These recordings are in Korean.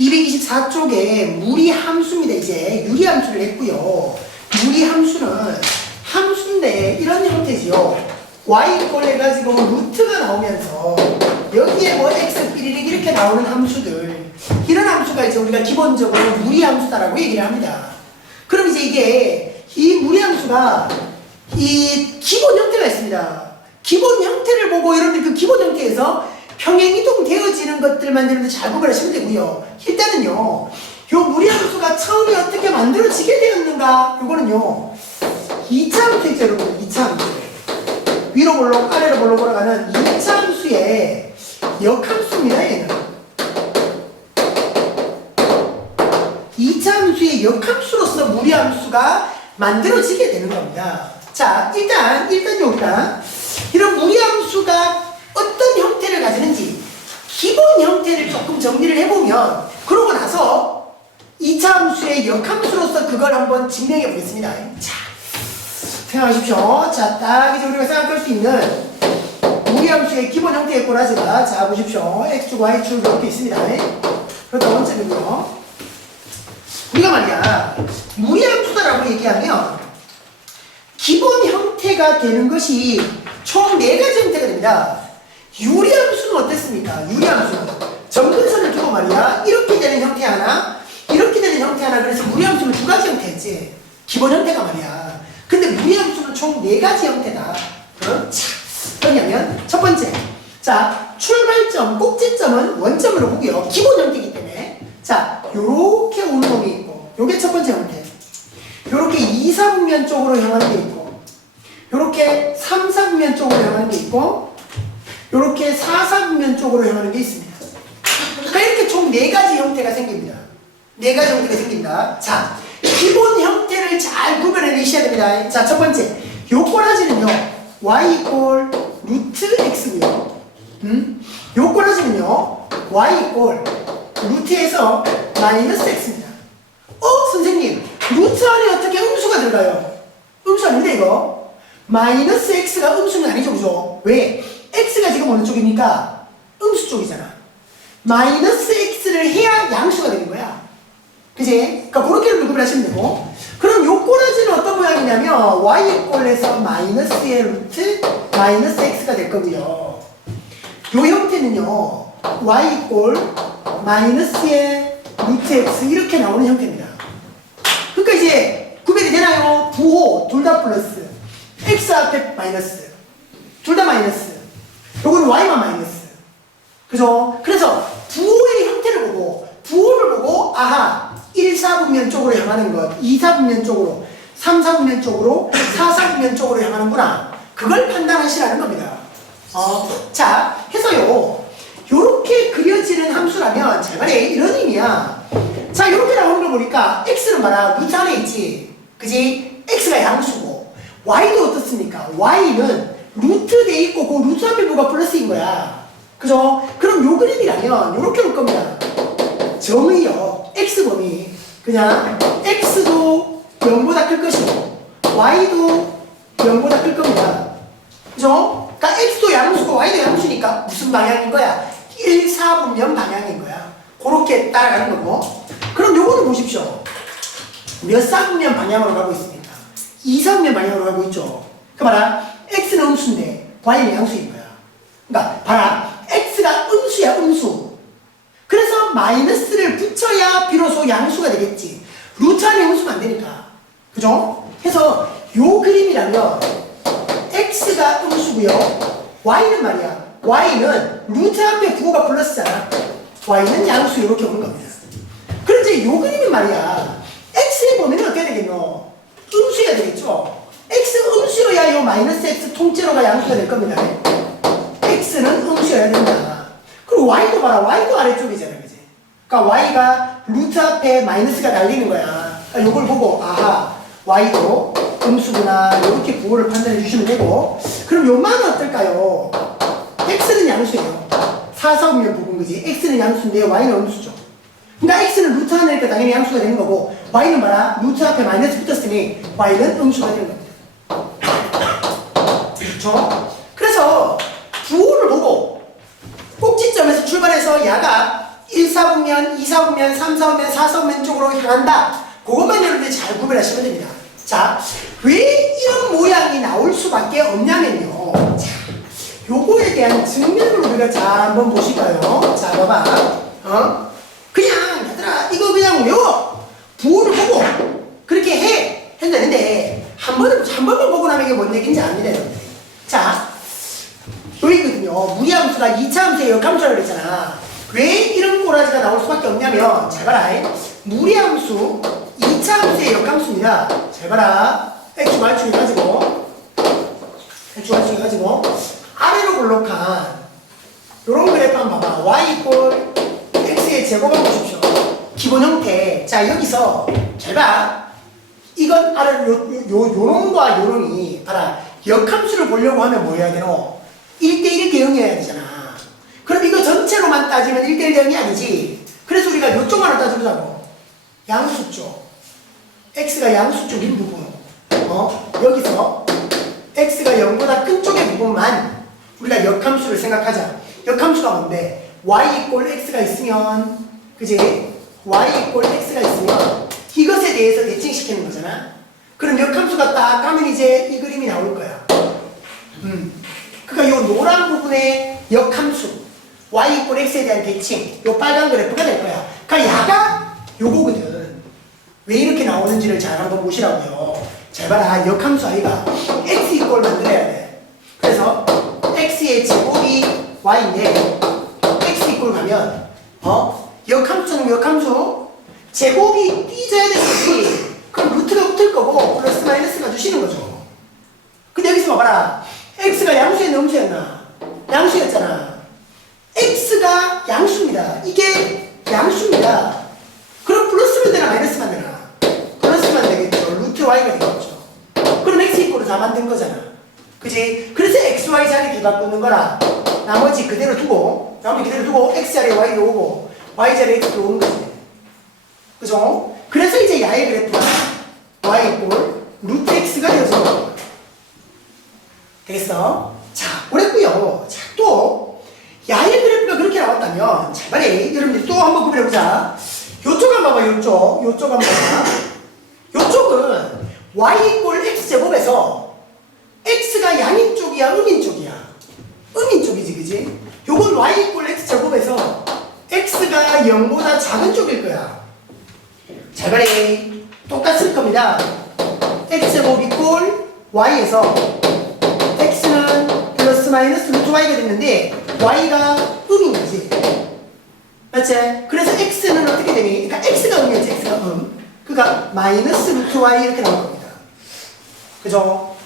224쪽에 무리함수입니다. 이제 유리함수를 했고요. 무리함수는 함수인데 이런 형태지요. y 해가지고 루트가 나오면서 여기에 뭐 x 삐리릭 이렇게 나오는 함수들, 이런 함수가 이제 우리가 기본적으로 무리함수다라고 얘기를 합니다. 그럼 이제 이게 이 무리함수가 이 기본 형태가 있습니다. 기본 형태를 보고 여러분들 그 기본 형태에서 평행이동 되어지는 것들만 여러분들 잘 구별하시면 되고요. 일단은요, 요 무리함수가 처음에 어떻게 만들어지게 되었는가, 요거는요 2차 함수 있죠 여러분. 2차 함수, 위로 볼록 아래로 볼록 올라가는 2차 함수의 역함수입니다. 얘는 2차 함수의 역함수로서 무리함수가 만들어지게 되는 겁니다. 자, 일단 여기다 이런 무리함수가 어떤 형태를 가지는지 기본 형태를 조금 정리를 해보면, 그러고 나서 2차 함수의 역함수로서 그걸 한번 증명해 보겠습니다. 자, 생각하십시오. 자, 딱 이제 우리가 생각할 수 있는 무리함수의 기본 형태의 꼬라지가, 자, 보십시오. x축, y축 이렇게 있습니다. 그렇다 원점이고요. 우리가 말이야, 무리함수다라고 얘기하면 기본 형태가 되는 것이 총 4가지 형태가 됩니다. 유리함수는 어땠습니까? 유리함수는 점근선을 두고 말이야, 이렇게 되는 형태 하나, 이렇게 되는 형태 하나. 그래서 무리함수는 2가지 형태였지, 기본 형태가 말이야. 근데 무리함수는 총 4가지 형태다. 자, 뭐냐면 첫 번째, 자, 출발점, 꼭지점은 원점으로 보고요. 기본 형태이기 때문에, 자, 요렇게 오는 놈이 있고, 요게 첫 번째 형태. 요렇게 2, 4분면 쪽으로 향하는 게 있고, 요렇게 3, 4분면 쪽으로 향하는 게 있고, 요렇게 4, 4분면 쪽으로 향하는 게 있습니다. 그러니까 이렇게 총 4가지 형태가 생깁니다. 4가지 형태가 생긴다. 자, 기본 형태를 잘 구별해 내셔야 됩니다. 자, 첫 번째, 요 꼬라지는요 y 이꼴 루트 x고요. 요 꼬라지는요 y 이꼴 루트에서 마이너스 x입니다. 선생님, 루트 안에 어떻게 음수가 들어가요? 음수 아닌데 이거? 마이너스 x가 음수는 아니죠, 그죠? 왜? x가 지금 어느 쪽입니까? 음수 쪽이잖아. 마이너스 x를 해야 양수가 되는 거야. 그지? 그러니까 그렇게 구별하시면 되고, 그럼 요 꼬라지는 어떤 모양이냐면 y-에서 마이너스의 루트 마이너스 x가 될 거고요. 요 형태는요 y 마이너스의 루트 x 이렇게 나오는 형태입니다. 그러니까 이제 구별이 되나요? 부호 둘 다 플러스, x 앞에 마이너스, 둘 다 마이너스, 요거는 y만 마이너스, 그죠? 그래서 부호의 형태를 보고, 부호를 보고, 아하, 1, 4분면 쪽으로 향하는 것, 2, 4분면 쪽으로, 3, 4분면 쪽으로, 4, 4분면 쪽으로 향하는구나, 그걸 판단하시라는 겁니다. 자, 해서요, 요렇게 그려지는 함수라면 잘 말해, 이런 의미야. 자, 요렇게 나오는 걸 보니까 x는 봐라, 루트 안에 있지, 그지? x가 양수고, y도 어떻습니까? y는 루트 돼 있고 그 루트 앞에 뭐가 플러스인 거야, 그죠? 그럼 요 그림이라면 요렇게 올 겁니다. 점의요, x범위 그냥 x도 0보다 클 것이고 y도 0보다 클 겁니다, 그죠? 그러니까 x도 양수고 y도 양수니까 무슨 방향인 거야? 1, 4분면 방향인 거야. 그렇게 따라가는 거고, 그럼 요거는 보십시오. 몇 4분면 방향으로 가고 있습니까? 2, 4분면 방향으로 가고 있죠. 그 봐라, x는 음수인데 y는 양수인 거야. 그러니까 봐라, x가 음수야, 음수. 그래서 마이너스를 붙여야 비로소 양수가 되겠지. 루트 안에 음수면 안 되니까, 그죠? 해서 요 그림이라면 x가 음수고요, y는 말이야, y는 루트 앞에 부호가 플러스잖아. y는 양수, 이렇게 오는 겁니다. 그런데 요 그림이 말이야, x의 범위는 어떻게 되겠노? 음수여야 되겠죠? x 음수여야 요 마이너스 x 통째로가 양수가 될 겁니다. x는 음수여야 된다. 그리고 y도 봐라, y도 아래쪽이잖아, 그지? 그러니까 y가 루트 앞에 마이너스가 달리는 거야. 그러니까 요걸 보고, 아하, y도 음수구나, 이렇게 부호를 판단해 주시면 되고, 그럼 요만은 어떨까요? x는 양수예요. 4, 4분면 부분, 그지? x는 양수인데 y는 음수죠. 그러니까 x는 루트 안이니까 당연히 양수가 되는 거고, y는 봐라, 루트 앞에 마이너스 붙었으니 y는 음수가 되는 겁니다. 그렇죠? 그래서 부호를 보고 꼭지점에서 출발해서 야가 1사분면, 2사분면, 3사분면, 4사분면 쪽으로 향한다. 그것만 여러분들이 잘 구별하시면 됩니다. 자, 왜 이런 모양이 나올 수밖에 없냐면요. 자, 요거에 대한 증명을 우리가 잘 한번 보실까요? 자, 봐봐. 그냥, 얘들아, 이거 그냥 외워! 부호를 보고, 그렇게 해! 했는데, 한 번만 보고 나면 이게 뭔 얘기인지 압니다, 여러분들. 자, 여기거든요. 무리함수가 2차 함수의 역함수라고 그랬잖아. 왜 이런 꼬라지가 나올 수밖에 없냐면, 잘 봐라. 무리함수, 2차 함수의 역함수입니다. 잘 봐라. x, y축 해가지고, 아래로 볼록한, 요런 그래프 한번 봐봐. y 이꼴 x의 제곱 한번 보십시오. 기본 형태. 자, 여기서, 잘 봐. 이건 아래로, 요놈과 요놈이, 봐라. 역함수를 보려고 하면 뭐 해야 되노? 1대1 대응해야 되잖아. 그럼 이거 전체로만 따지면 1대1 대응이 아니지. 그래서 우리가 요쪽만을 따져보자고. 양수 쪽. x가 양수 쪽인 부분. 여기서 x가 0보다 큰 쪽의 부분만 우리가 역함수를 생각하자. 역함수가 뭔데? y 이꼴 x가 있으면, 그지? y 이꼴 x가 있으면 이것에 대해서 대칭시키는 거잖아. 그럼 역함수가 딱 가면 이제 이 그림이 나올 거야. 그러니까 요 노란 부분의 역함수 y 이꼴 x에 대한 대칭, 요 빨간 그래프가 될 거야. 그러니까 야가 요거거든. 왜 이렇게 나오는지를 잘 한번 보시라고요. 잘 봐라. 역함수 아이가 x 이꼴 만들어야 돼. 그래서 x의 제곱이 y인데 x 이꼴 가면 역함수는 역함수 제곱이 삐져야 되겠지. 그럼 루트가 붙을 거고 플러스 마이너스가 주시는 거죠. 근데 여기서 봐봐라. x가 양수였나 음수였나? 양수였잖아. x가 양수입니다. 이게 양수입니다. 그럼 플러스면 되나 마이너스만 되나? 플러스만 되겠죠. 루트 y가 되겠죠. 그럼 x 이꼴을 다 만든 거잖아. 그지? 그래서 x, y 자리 뒤바꾸는 거라. 나머지 그대로 두고 x 자리에 y로 오고 y 자리에 x로 오는 거지. 그죠? 그래서 이제 야의 그래프가 y 이꼴 루트 x가 되어서 거예요. 되겠어? 자, 그랬고요. 자, 또 야의 그래프가 그렇게 나왔다면 자, 빨리 여러분들이 또 한번 구별해보자. 요쪽 한번 봐봐. 요쪽 한번 봐봐. 요쪽은 y 이꼴 x 제곱에서 x가 양인 쪽이야 음인 쪽이야? 음인 쪽이지, 그지? 요건 y 이꼴 x 제곱에서 x가 0보다 작은 쪽일 거야. 잘 봐래. 똑같을 겁니다. x제곱 이꼴 y에서 x는 플러스 마이너스 루트 y가 됐는데 y가 음인 거지. 맞지? 그래서 x는 어떻게 되니? 그러니까 x가 음이었지. x가 그러니까 마이너스 루트 y 이렇게 나올 겁니다. 그죠?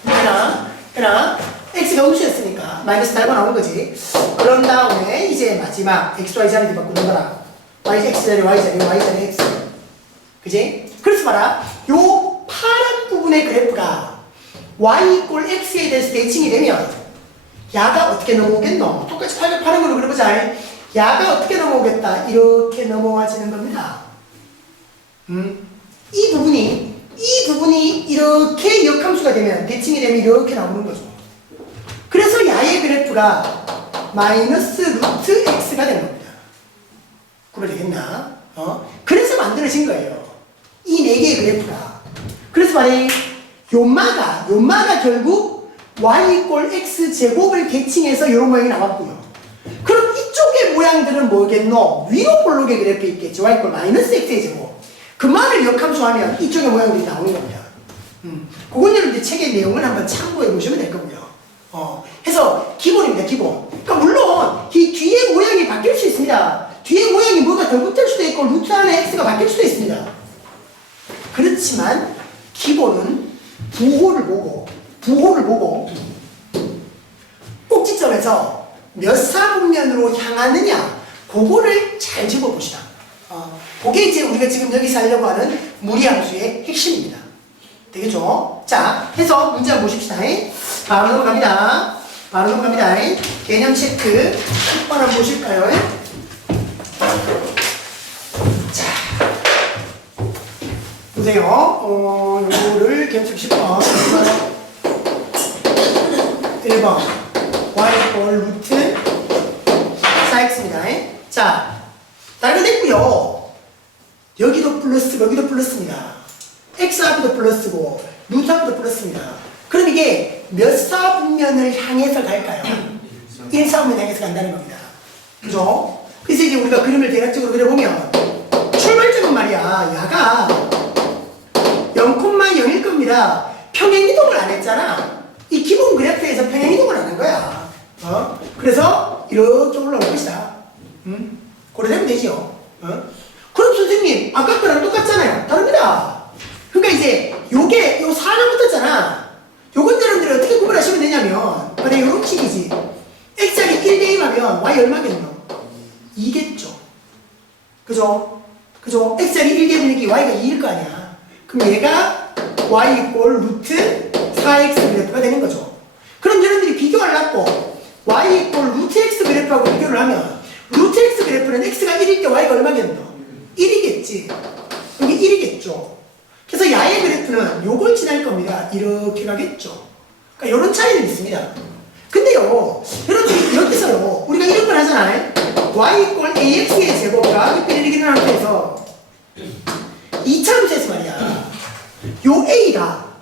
그러나 x가 음수였으니까 마이너스 달고 나오는 거지. 그런 다음에 이제 마지막 x, y 자리 바꾸는 거라. y x 자리, y 자리, y 자리 x. 그지? 그래서 봐라. 요 파란 부분의 그래프가 y 이꼴 x에 대해서 대칭이 되면 야가 어떻게 넘어오겠노? 똑같이 파란 걸로 그려보자. 야가 어떻게 넘어오겠다? 이렇게 넘어와지는 겁니다. 이 부분이 이렇게 역함수가 되면 대칭이 되면 이렇게 나오는 거죠. 그래서 야의 그래프가 마이너스 루트 x가 되는 겁니다. 구별되겠나? 그래서 만들어진 거예요. 이 네 개의 그래프가. 그래서 말해 요마가 결국 y 이꼴 x 제곱을 대칭해서 이런 모양이 나왔고요. 그럼 이쪽의 모양들은 뭐겠노? 위로 볼록의 그래프 있겠지. y 이꼴 마이너스 x의 제곱. 그만을 역함수하면 이쪽의 모양들이 나오는 겁니다. 그건 여러분들 책의 내용을 한번 참고해 보시면 될 거고요. 해서 기본입니다, 기본. 그러니까 물론 이 뒤에 모양이 바뀔 수 있습니다. 뒤에 모양이 뭐가 더 붙을 수도 있고 루트 안에 x가 바뀔 수도 있습니다. 그렇지만 기본은 부호를 보고 꼭지점에서 몇 사분면으로 향하느냐 그거를 잘 집어봅시다. 그게 이제 우리가 지금 여기서 하려고 하는 무리함수의 핵심입니다. 되겠죠? 자, 해서 문제 한번 보십시다. 바로 넘어갑니다. 개념 체크 10번 한번 보실까요? 자, 보세요. 요거를 개념 체크 10번 1번 y 이꼴 루트 4x입니다. 자, 다 됐고요. 여기도 플러스, 여기도 플러스입니다. x 앞에도 플러스고 루트 앞에도 플러스입니다. 그럼 이게 몇 사분면을 향해서 갈까요? 1사분면 향해서 간다는 겁니다. 그죠? 그래서 이제 우리가 그림을 대략적으로 그려보면 출발점은 말이야, 야가 0,0일 겁니다. 평행이동을 안 했잖아. 이 기본 그래프에서 평행이동을 안 한 거야. 그래서 이렇게 올라올 것이다. 그래 되면 되죠. 그럼 선생님, 아까 거랑 똑같잖아요. 다릅니다. 그러니까 이제 요게 요 4가 붙었잖아. 요건 여러분들이 어떻게 구분하시면 되냐면 바로 요런 식이지. x자리 1대1 하면 y 얼마겠노? 2겠죠. 그죠? 그죠? x자리 1대1이니까 y가 2일 거 아니야. 그럼 얘가 y 이꼴 루트 4x 그래프가 되는 거죠. 그럼 여러분들이 비교하려고 y 이꼴 루트 x 그래프하고 비교를 하면 루트 x 그래프는 x가 1일 때 y가 얼마겠노? 1이겠지. 여기 1이겠죠. 그래서 야의 그래프는 요걸 지날 겁니다. 이렇게 가겠죠. 그러니까 요런 차이는 있습니다. 근데요, 여러분들이 여기서요, 우리가 이런 걸 하잖아요. y 이꼴 ax의 제곱과 이렇게 일어나는 상태에서 2차 함수에서 말이야. 요 A가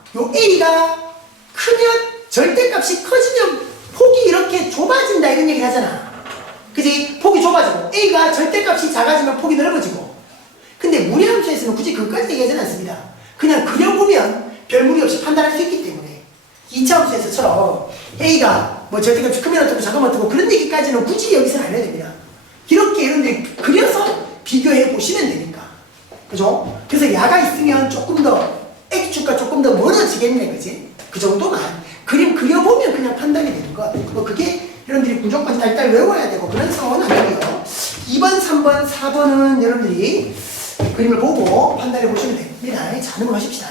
크면 절대값이 커지면 폭이 이렇게 좁아진다 이런 얘기를 하잖아. 그지? 폭이 좁아지고 A가 절대값이 작아지면 폭이 넓어지고. 근데 무리함수에서는 굳이 그것까지 얘기하지는 않습니다. 그냥 그려보면 별 무리 없이 판단할 수 있기 때문에 2차 함수에서처럼 A가 뭐 절대값이 크면 어떻고 작으면 어떻고 그런 얘기까지는 굳이 여기서는 안 해야 됩니다. 이렇게 이런데 그려서 비교해 보시면 되니까. 그죠? 그래서 야가 있으면 조금 더 X축과 조금 더 멀어지겠네, 그지? 그 정도만 그림 그려보면 그냥 판단이 되는 것. 뭐 그게 여러분들이 무조건 딸딸 외워야 되고 그런 상황은 아니고요. 2번, 3번, 4번은 여러분들이 그림을 보고 판단해 보시면 됩니다. 자, 넘어가십시다.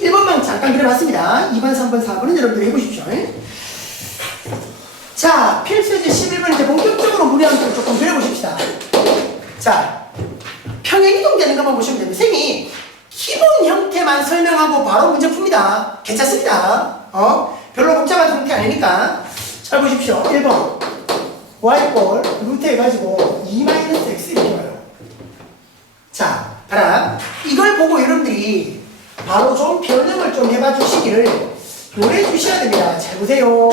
1번만 잠깐 그려봤습니다. 2번, 3번, 4번은 여러분들이 해보십시오. 자, 필수제 11번 이제 본격적으로 무리함수를 조금 그려보십시다. 자, 평행이동 되는 것만 보시면 됩니다. 선생님이 기본 형태만 설명하고 바로 문제 풉니다. 괜찮습니다. 별로 복잡한 형태 아니니까. 잘 보십시오. 1번 y꼴 루트 해가지고 2-x 이렇게 와요. 자, 봐라. 이걸 보고 여러분들이 바로 좀 변형을 좀 해봐 주시기를 요래 주셔야 됩니다. 잘 보세요.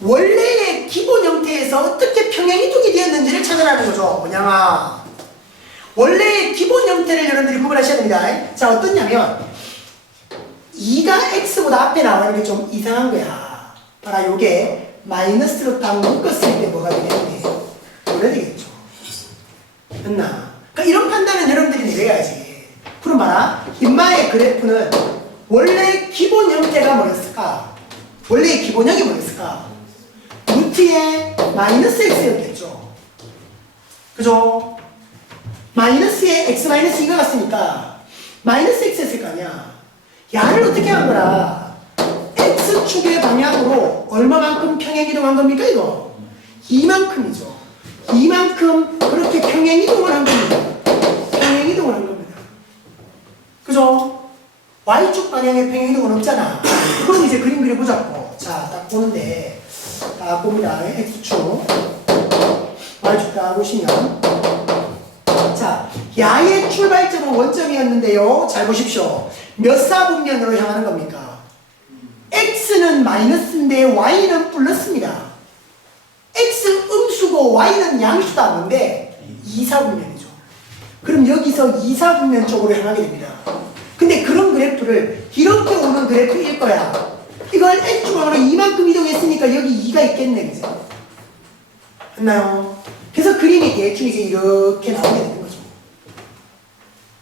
원래의 기본 형태에서 어떻게 평행이동이 되었는지를 찾아라는 거죠. 뭐냐마 원래의 기본 형태를 여러분들이 구분하셔야 됩니다. 자, 어떻냐면 2가 x보다 앞에 나오는 게 좀 이상한 거야. 봐라, 요게 마이너스로 딱 묶었을 때 뭐가 되겠니? 그래 되겠죠. 됐나? 그러니까 이런 판단은 여러분들이 내려야지. 그럼 봐라, 인마의 그래프는 원래 기본 형태가 뭐였을까? 원래의 기본형이 뭐였을까? 루트에 마이너스 x였겠죠. 그죠? 마이너스에 x 마이너스 2가 갔으니까 마이너스 x였을 거 아니야. 야를 어떻게 한 거라? x축의 방향으로 얼마만큼 평행이동한 겁니까 이거? 이만큼이죠. 이만큼 그렇게 평행이동을 한 겁니다. 평행이동을 한 겁니다. 그죠? y축 방향의 평행이동은 없잖아. 그럼 이제 그림 그려보자고. 자, 딱 보는데 딱 봅니다. x축 y축 딱 보시면 자, 야의 출발점은 원점이었는데요. 잘 보십시오. 몇 사분면으로 향하는 겁니까? x는 마이너스인데 y는 플러스입니다. x 음수고 y는 양수다 뭔데 2사분면이죠. 그럼 여기서 2사분면 쪽으로 향하게 됩니다. 근데 그런 그래프를 이렇게 오는 그래프일 거야. 이걸 x축으로 이만큼 이동했으니까 여기 2가 있겠네, 그죠? 됐나요? 그래서 그림이 대충 이제 이렇게 나오게 되는 거죠.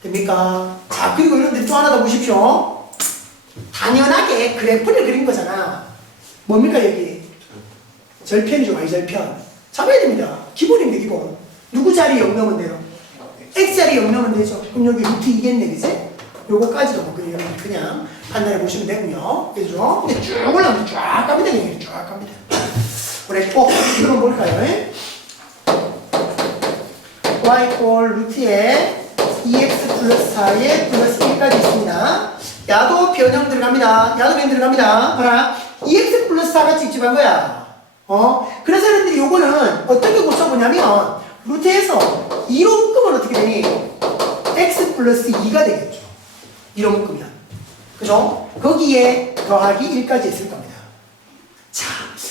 됩니까? 자, 그리고 여러분들 또 하나 더 보십시오. 당연하게 그래프를 그린 거잖아. 뭡니까 여기? 절편이죠. y절편. 잡아야 됩니다. 기본인데 기본. 누구 자리 0 넣으면 돼요? x 자리 0 넣으면 되죠. 그럼 여기 루트 2겠네, 그지? 요거까지도 뭐 그냥 판단해 보시면 되고요. 그죠? 근데 쭉 올라가면 쫙 갑니다. 여기 쫙 갑니다. 그랬고, 이건 뭘까요? y꼴 루트에 2x 플러스 4에 플러스 1까지 있습니다. 야도 변형 들어갑니다. 야도 변형 들어갑니다. 봐라. 2x 플러스 4가 찝찝한 거야. 그래서 여러분들이 요거는 어떻게 고쳐 뭐냐면 루트에서 2로 묶으면 어떻게 되니? x 플러스 2가 되겠죠. 2로 묶으면. 그죠? 거기에 더하기 1까지 있을 겁니다. 자,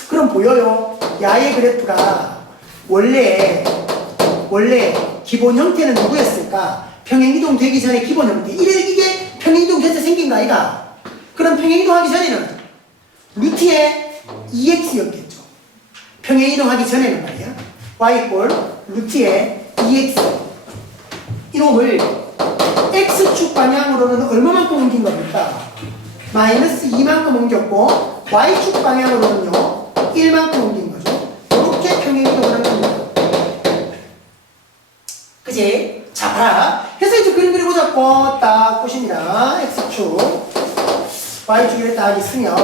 그럼 보여요. 야의 그래프가 원래 기본 형태는 누구였을까? 평행이동 되기 전에 기본 형태. 이게 평행이동 돼서 생긴 거 아이가? 그럼 평행이동 하기 전에는 루트에 2x였겠죠. 평행이동 하기 전에는 말이야. y 꼴 루트에 2x. 이놈을 x축 방향으로는 얼마만큼 옮긴 겁니까? 마이너스 2만큼 옮겼고 y축 방향으로는요 1만큼 옮긴 거죠. 이렇게 평행이동을 하는 겁니다. 그지? 자, 봐라. 해서 이제 그림 그리고자고 딱 보십니다. x축 y축에 딱 있으면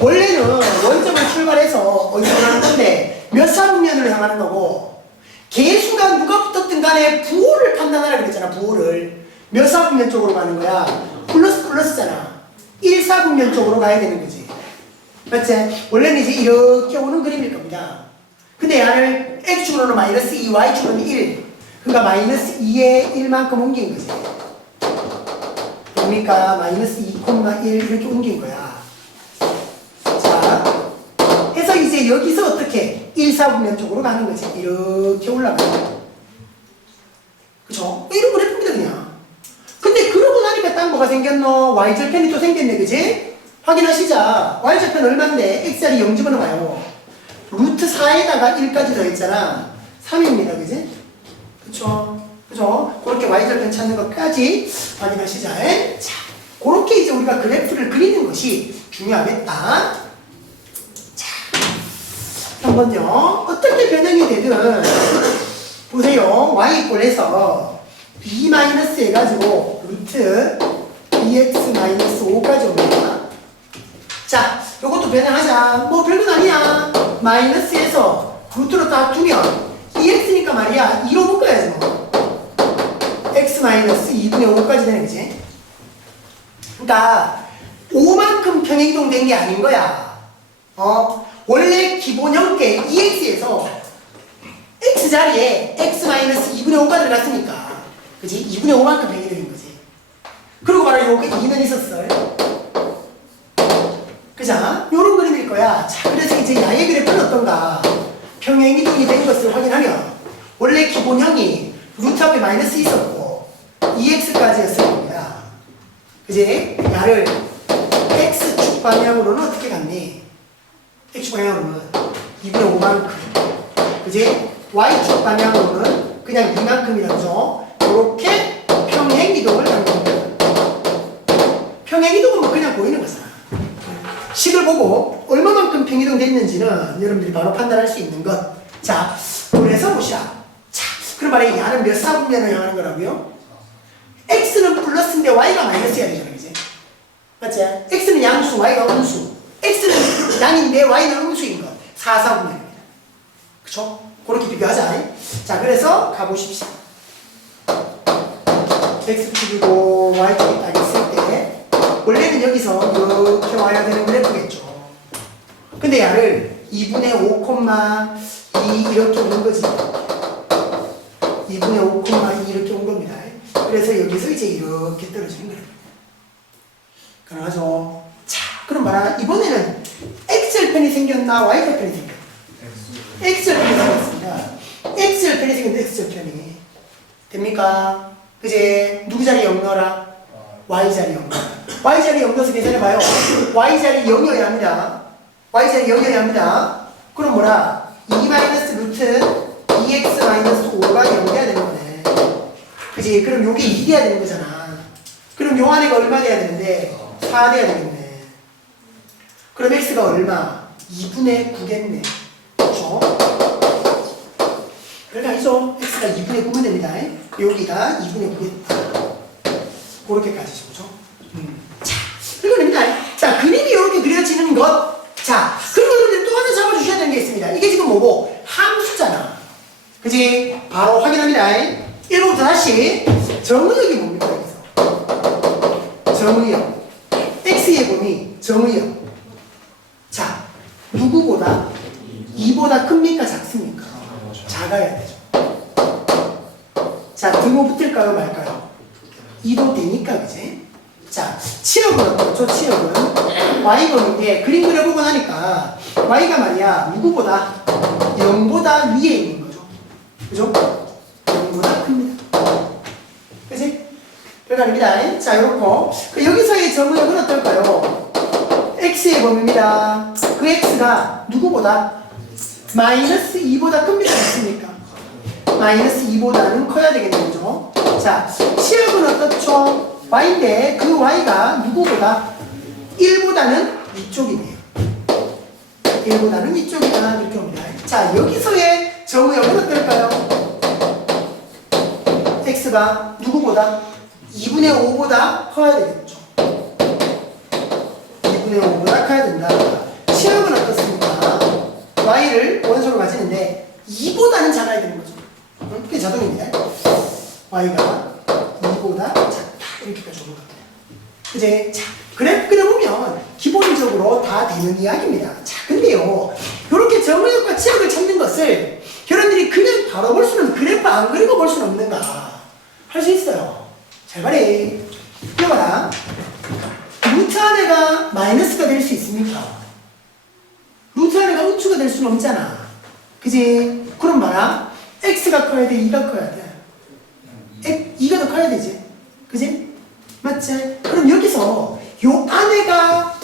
원래는 원점을 출발해서 어디로 가는 건데 몇 사분면으로 향하는 거고 개수가 누가 붙었든 간에 부호를 판단하라 그랬잖아. 부호를 몇 사분면 쪽으로 가는 거야? 플러스잖아. 1사분면 쪽으로 가야 되는 거지. 맞지? 원래는 이제 이렇게 오는 그림일 겁니다. 근데 얘를 x축으로는 마이너스 2, y축으로는 1. 그러니까 마이너스 2에 1만큼 옮긴 거지. 그러니까 마이너스 2,1 이렇게 옮긴 거야. 자, 해서 이제 여기서 어떻게 1사분면 쪽으로 가는 거지. 이렇게 올라가요. 그죠? 이런 그래프입니다 그냥. 근데 그러고 나니까 딱 뭐가 생겼노? y절편이 또 생겼네. 그지? 확인하시자. y절편 얼마인데? x자리 0 집어넣어봐요. 루트 4에다가 1까지 더했잖아. 3입니다. 그지? 그쵸? 그죠? 그렇게 y절편 찾는 것까지 확인하시자. 자, 그렇게 이제 우리가 그래프를 그리는 것이 중요하겠다. 자, 한번요. 어떻게 변형이 되든 보세요. y=해서 b 마이너스 해가지고 루트 bx-5까지 옵니다. 자, 요것도 변형하자. 뭐 별건 아니야. 마이너스에서 루트로 딱 두면 2x니까 말이야 2로 묶어야지 뭐. x-2분의 5까지 되는 거지. 그러니까 5만큼 평행이동 된 게 아닌 거야. 원래 기본 형태 2x에서 x자리에 x-2분의 5가 들어갔으니까 그지? 2분의 5만큼 평행이동인 거지. 그리고 바로 여기 2는 있었어요. 그자? 요런 그림일 거야. 자, 그래서 이제 야의 그래프는 어떤가? 평행이동이 된 것을 확인하면 원래 기본형이 루트 앞에 마이너스 있었고 2x까지였을 겁니다. 그지? 야를 x축 방향으로는 어떻게 갔니? x축 방향으로는 2분의 5만큼. 그지? y축 방향으로는 그냥 2만큼이라죠. 이렇게 평행이동을 한 겁니다. 평행이동은 뭐 그냥 보이는 거잖아. 식을 보고 얼마만큼 평행이동 됐는지는 여러분들이 바로 판단할 수 있는 것. 자, 그래서 보시라. 자, 그럼 말해 야는 몇 사분면을 향하는 거라고요? x는 플러스인데 y가 마이너스야 되잖아, 그지? 맞지? x는 양수, y가 음수. x는 양인데 y는 음수인 것. 4사분면입니다. 그쵸? 그렇게 비교하자. 자, 그래서 가보십시오. x축이고 y축이 딱 있을 때 원래는 여기서 이렇게 와야 되는 그래프겠죠. 근데 야를 2분의 5,2 이렇게 온 거지. 2분의 5,2 이렇게 온 겁니다. 그래서 여기서 이제 이렇게 떨어지는 거예요. 가능하죠? 자, 그럼 봐라. 이번에는 x절편이 생겼나 y절편이 생겼나? x절편이 생겼습니다. x절편이 생겼는데 x절편이 됩니까? 그제 누구 자리 0 넣어라? y자리 0 넣어라. y자리 0 넣어서 계산해봐요. y자리 0이어야 합니다. y자리 0이어야 합니다. 그럼 뭐라? 2 마이너스 루트 2x 마이너스 5가 0 돼야 되는 거네. 그지? 그럼 요게 2 돼야 되는 거잖아. 그럼 요 안에가 얼마 돼야 되는데? 4 돼야 되겠네. 그럼 x가 얼마? 2분의 9겠네. 그쵸? 별거 아니죠? x가 2분의 9면 됩니다. 여기가 2분의 9겠다. 그렇게까지죠. 그죠? 자, 이거 됩니다. 자, 그림이 이렇게 그려지는 것. 자, 그리고 여러분들 또 하나 잡아주셔야 되는 게 있습니다. 이게 지금 뭐고? 함수잖아. 그지? 바로 확인합니다. 1부터 다시. 정의역이 뭡니까? 여기서. 정의역. x의 범위, 정의역. 자, 누구보다? 2보다 큽니까? 작습니까? 작아야 되죠. 자, 등호 붙을까요, 말까요? 2도 되니까, 그지? 자, 치역은 어떻죠? 치역은 y번인데 그림 그려보고 나니까 y가 말이야 누구보다 0보다 위에 있는 거죠. 그죠? 0보다 큽니다. 그지? 별거 아닙니다. 자, 요렇고 여기서의 정의역은 어떨까요? x의 범위입니다. 그 x가 누구보다 마이너스 2보다 큽니다. 맞습니까? 마이너스 2보다는 커야 되겠는 거죠. 자, 치역은 어떻죠? y인데 그 y가 누구보다 1보다는 위쪽이네요. 1보다는 위쪽이다. 이렇게 옵니다. 자, 여기서의 정의역은 어떨까요? x가 누구보다 2분의 5보다 커야 되겠죠. 2분의 5보다 커야 된다. 치역은 어떻습니까? y를 원소로 가지는데 2보다는 작아야 되는 거죠. 그게 자동입니다. y가 2보다 작다. 이렇게까지 오는 겁니다. 이제 자, 그래프 그려보면 기본적으로 다 되는 이야기입니다. 자, 근데요, 이렇게 정의역과 치역을 찾는 것을 여러분들이 그냥 바로 볼 수는, 그래프 안 그리고 볼 수는 없는가? 할 수 있어요. 잘 말해. 이거 봐라. 루트 안에가 마이너스가 될 수 있습니까? 루트 안에가 우측가 될 수는 없잖아. 그지? 그럼 봐라. x가 커야 돼? 2가 커야 돼? 2가 더 커야 되지? 그지? 맞지? 그럼 여기서 요 안에가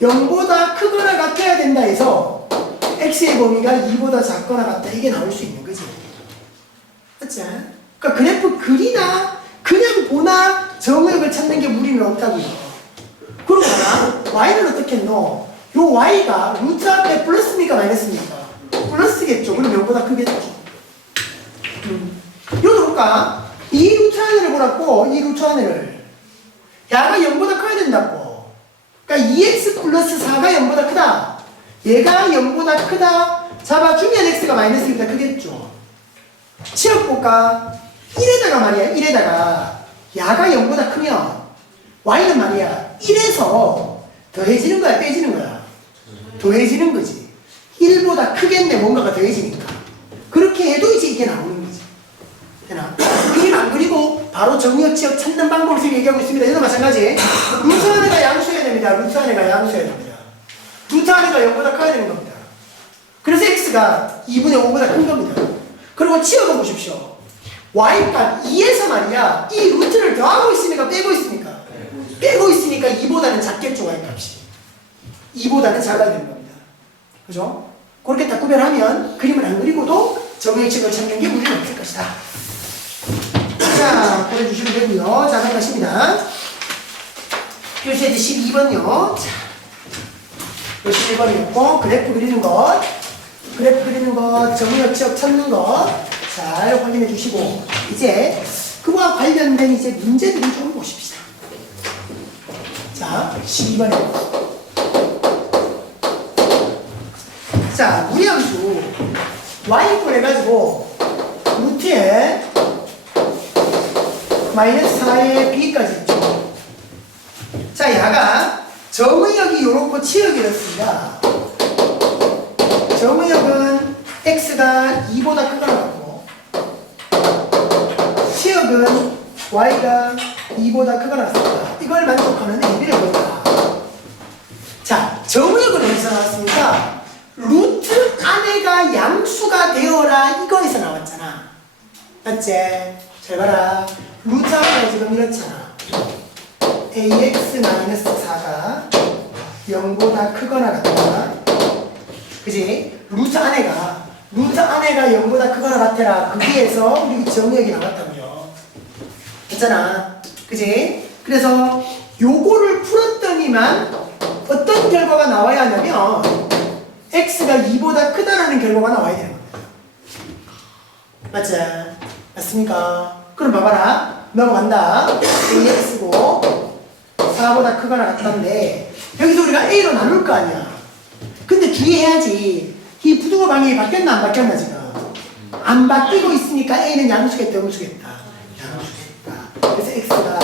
0보다 크거나 같아야 된다 해서 x의 범위가 2보다 작거나 같다 이게 나올 수 있는 거지. 맞지? 그러니까 그래프 그리나 그냥 보나 정의역을 찾는 게 무리는 없다고요. 그러거나 y는 어떻게 했노? 요 y가 루트 앞에 플러스입니까 마이너스입니까? 플러스겠죠. 그럼 0보다 크겠죠. 요도 볼까? 이 루트 안을 보라고, 이 루트 안을. 야가 0보다 커야 된다고. 그러니까 2x 플러스 4가 0보다 크다. 얘가 0보다 크다. 잡아주면 x가 마이너스보다 크겠죠. 치역 볼까? 1에다가 말이야, 1에다가 야가 0보다 크면 y는 말이야 1에서 더해지는 거야, 빼지는 거야? 더해지는 거지. 1보다 크겠네, 뭔가가 더해지니까. 그렇게 해도 이제 이게 나오는 거지. 되나? 그림 안 그리고 바로 정의역 치역 찾는 방법을 지금 얘기하고 있습니다. 얘도 마찬가지. 루트 안에가 양수해야 됩니다. 루트 안에가 양수해야 됩니다. 루트 안에가 0보다 커야 되는 겁니다. 그래서 x가 2분의 5보다 큰 겁니다. 그리고 치역을 보십시오. y값 2에서 말이야 이 루트를 더하고 있습니까? 빼고 있습니까? 빼고 있으니까 2보다는 작겠죠. y값이 2보다는 작아야 되는 겁니다. 그죠? 그렇게 딱 구별하면 그림을 안 그리고도 정의역 치역을 찾는 게 무리는 없을 것이다. 자, 보내주시면 되고요. 자, 넘어가십니다. 표시해드 12번요. 자, 11번이었고 그래프 그리는 것, 정의역 치역 찾는 것 잘 확인해 주시고 이제 그와 관련된 이제 문제들을 좀 보십시다. 자, 12번에 자, 무리함수 y꼴 해가지고 루트에 마이너스 4의 b까지 있죠. 자, 야가 정의역이 요렇고 치역이 이렇습니다. 정의역은 x가 2보다 크거나 같고 치역은 y가 2보다 크거나 같습니다. 이걸 만족하는 AB를 보자. 자, 정의역은 어디서 나왔습니까? 루트 안에가 양수가 되어라 이거에서 나왔잖아. 맞지? 잘 봐라. 루트 안에가 지금 이렇잖아. ax-4가 0보다 크거나 같다. 그지? 루트 안에가 0보다 크거나 같아라. 거기에서 우리 정의역이 나왔다고요. 됐잖아. 그지? 그래서 요거를 풀었더니만 어떤 결과가 나와야 하냐면 x가 2보다 크다라는 결과가 나와야 되는 겁니다. 맞지? 맞습니까? 그럼 봐봐라. 넘어간다. ax고 4보다 크거나 같다는데 여기서 우리가 a로 나눌 거 아니야. 근데 주의해야지. 이 부등호 방향이 바뀌었나 안 바뀌었나 지금? 안 바뀌고 있으니까 a는 양수겠다 음수겠다. 양수겠다. 그래서 x가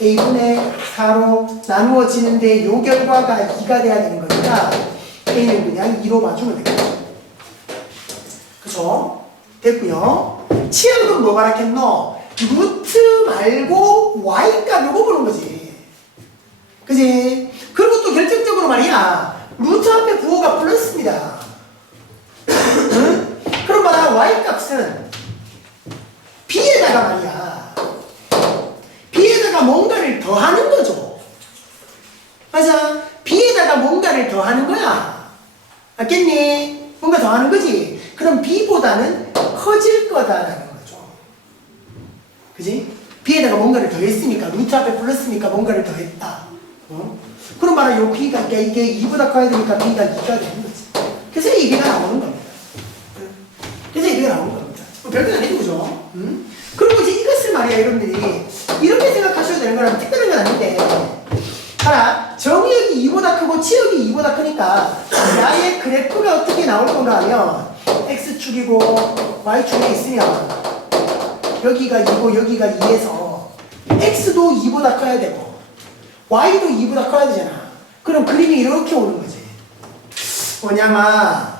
a분의 4로 나누어지는데 요 결과가 2가 돼야 되는 거니까 a는 그냥 2로 봐주면 되겠다. 그쵸? 됐고요. 치역은 뭐 말했겠노? 루트 말고 y값 요거 보는 거지. 그지? 그리고 또 결정적으로 말이야. 루트 앞에 부호가 플러스입니다. 응? 그럼 봐라. y값은 b에다가 말이야. b에다가 뭔가를 더하는 거죠. 맞아? b에다가 뭔가를 더하는 거야. 맞겠니? 뭔가 더하는 거지. 그럼 b보다는 커질 거다라는 거죠. 그지? b에다가 뭔가를 더했으니까 루트 앞에 플러스니까 뭔가를 더했다. 그럼 말아 요 b가 이게 2보다 커야 되니까 b가 2가 되는 거지. 그래서 이 b가 나오는 겁니다. 그래서 이 b가 나오는 겁니다. 뭐 별거 아니죠, 그죠? 그리고 이제 이것을 말이야 여러분들이 이렇게 생각하셔도 되는 거라면 특별한 건 아닌데. 봐라, 정의역이 2보다 크고 치역이 2보다 크니까 야의 그래프가 어떻게 나올 건가 하면 x축이고 y축이 있으면 여기가 2고 여기가 2에서 x도 2보다 커야 되고 y도 2보다 커야 되잖아. 그럼 그림이 이렇게 오는 거지. 뭐냐마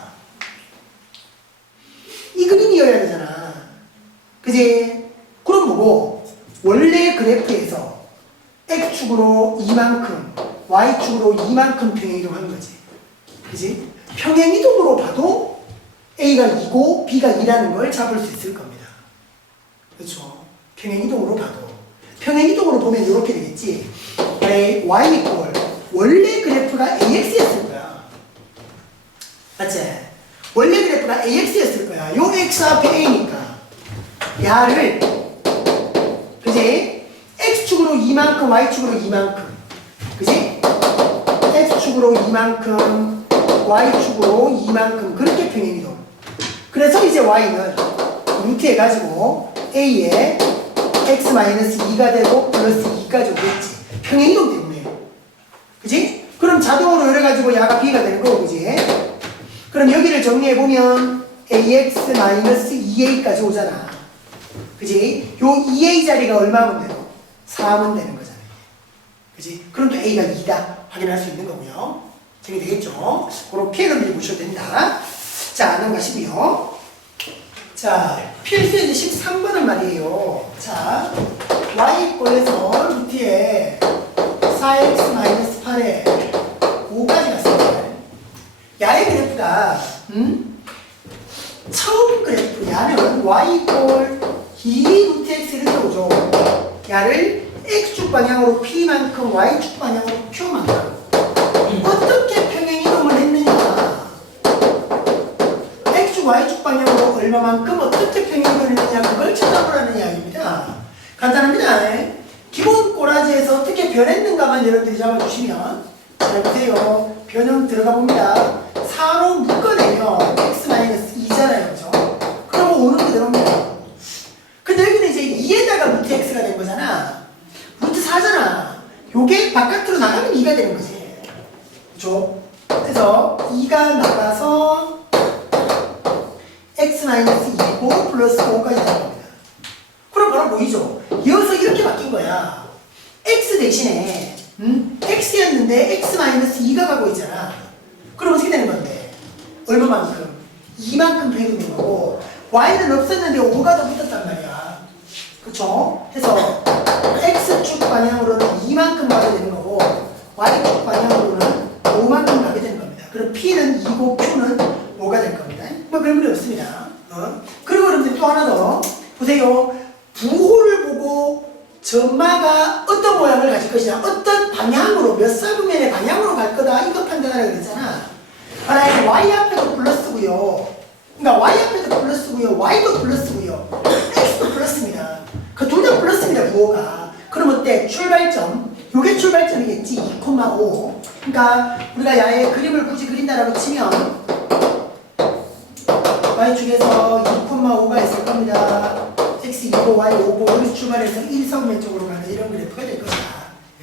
이 그림이어야 되잖아. 그지? 그럼 뭐고 원래 그래프에서 x축으로 이만큼 y축으로 이만큼 평행이동하는 거지. 그지? 평행이동으로 봐도 a가 2고 b가 2라는 걸 잡을 수 있을 겁니다. 그렇죠? 평행이동으로 봐도 평행이동으로 보면 이렇게 되겠지. y 이퀄 원래 그래프가 ax였을 거야. 맞지? 원래 그래프가 ax였을 거야. 요 x 앞에 a니까 야를 그지? x축으로 이만큼 y축으로 이만큼 그지? x축으로 이만큼 y축으로 이만큼 그렇게 평행이동. 그래서 이제 y는 루트 해가지고 a에 x-2가 되고 플러스 2까지 오겠지. 평행이동 때문에. 그지? 그럼 자동으로 이래가지고 야가 b가 되는 거고, 그지? 그럼 여기를 정리해보면 ax-2a까지 오잖아. 그지? 요 2a 자리가 얼마면 되노? 4면 되는 거잖아요. 그지? 그럼 또 a가 2다. 확인할 수 있는 거고요. 정리되겠죠? 그렇게 여러분들이 보셔도 된다. 자, 넘어가시고요. 자, 필수의 13번은 말이에요. 자, y-에서 루트에 4x-8에 5까지 갔습니다. 야의 그래프가 처음 그래프 야는 y=2 루트 x 이렇게 오죠. 야를 x축 방향으로 p만큼 y축 방향으로 q만큼 어떻게 평행이동을 했느냐, x축 y축 방향으로 얼마만큼 어떻게 평행이동을 했느냐 그걸 찾아보라는 이야기입니다. 간단합니다. 기본 꼬라지에서 어떻게 변했는가만 여러분들이 잡아주시면, 잘 보세요. 변형 들어가 봅니다. 4로 묶어내면 x-2잖아요. 그죠? 그러면 오는 그대로입니다. 근데 여기는 이제 2에다가 루트 x가 된 거잖아. 루트 4잖아. 요게 바깥으로 나가면 2가 되는 거지. 그죠? 그래서 2가 나가서 x-2고 플러스 5까지 되는 겁니다. 그럼 바로 보이죠? 이어서 이렇게 바뀐 거야. x 대신에 x였는데 x-2가 가고 있잖아. 그럼 어떻게 되는 건데? 얼마만큼? 2만큼 변경된 거고, y는 없었는데 5가 더 붙었단 말이야. 그쵸? 해서 x축 방향으로는 2만큼 가게 되는 거고 y축 방향으로는 5만큼 가게 되는 겁니다. 그럼 p는 2고 q는 5가 될 겁니다. 뭐 그런 문제 없습니다. 그리고 여러분들 또 하나 더 보세요. 부호를 보고 점마가 어떤 모양을 가질 것이냐, 어떤 방향으로, 몇 사분면의 방향으로 갈 거다, 이거 판단하라고 그랬잖아. 만약에 y 앞에도 플러스고요, 그러니까 y 앞에도 플러스고요, y도 플러스고요, x도 플러스입니다. 그 둘 다 플러스입니다, 부호가. 그럼 어때? 출발점, 요게 출발점이겠지. 2,5. 그러니까 우리가 야의 그림을 굳이 그린다라고 치면 y축에서 2,5가 있을 겁니다. x 2고 y 5고 여기서 출발해서 1, 4면 쪽으로 가는 이런 그래프가 될 것이다.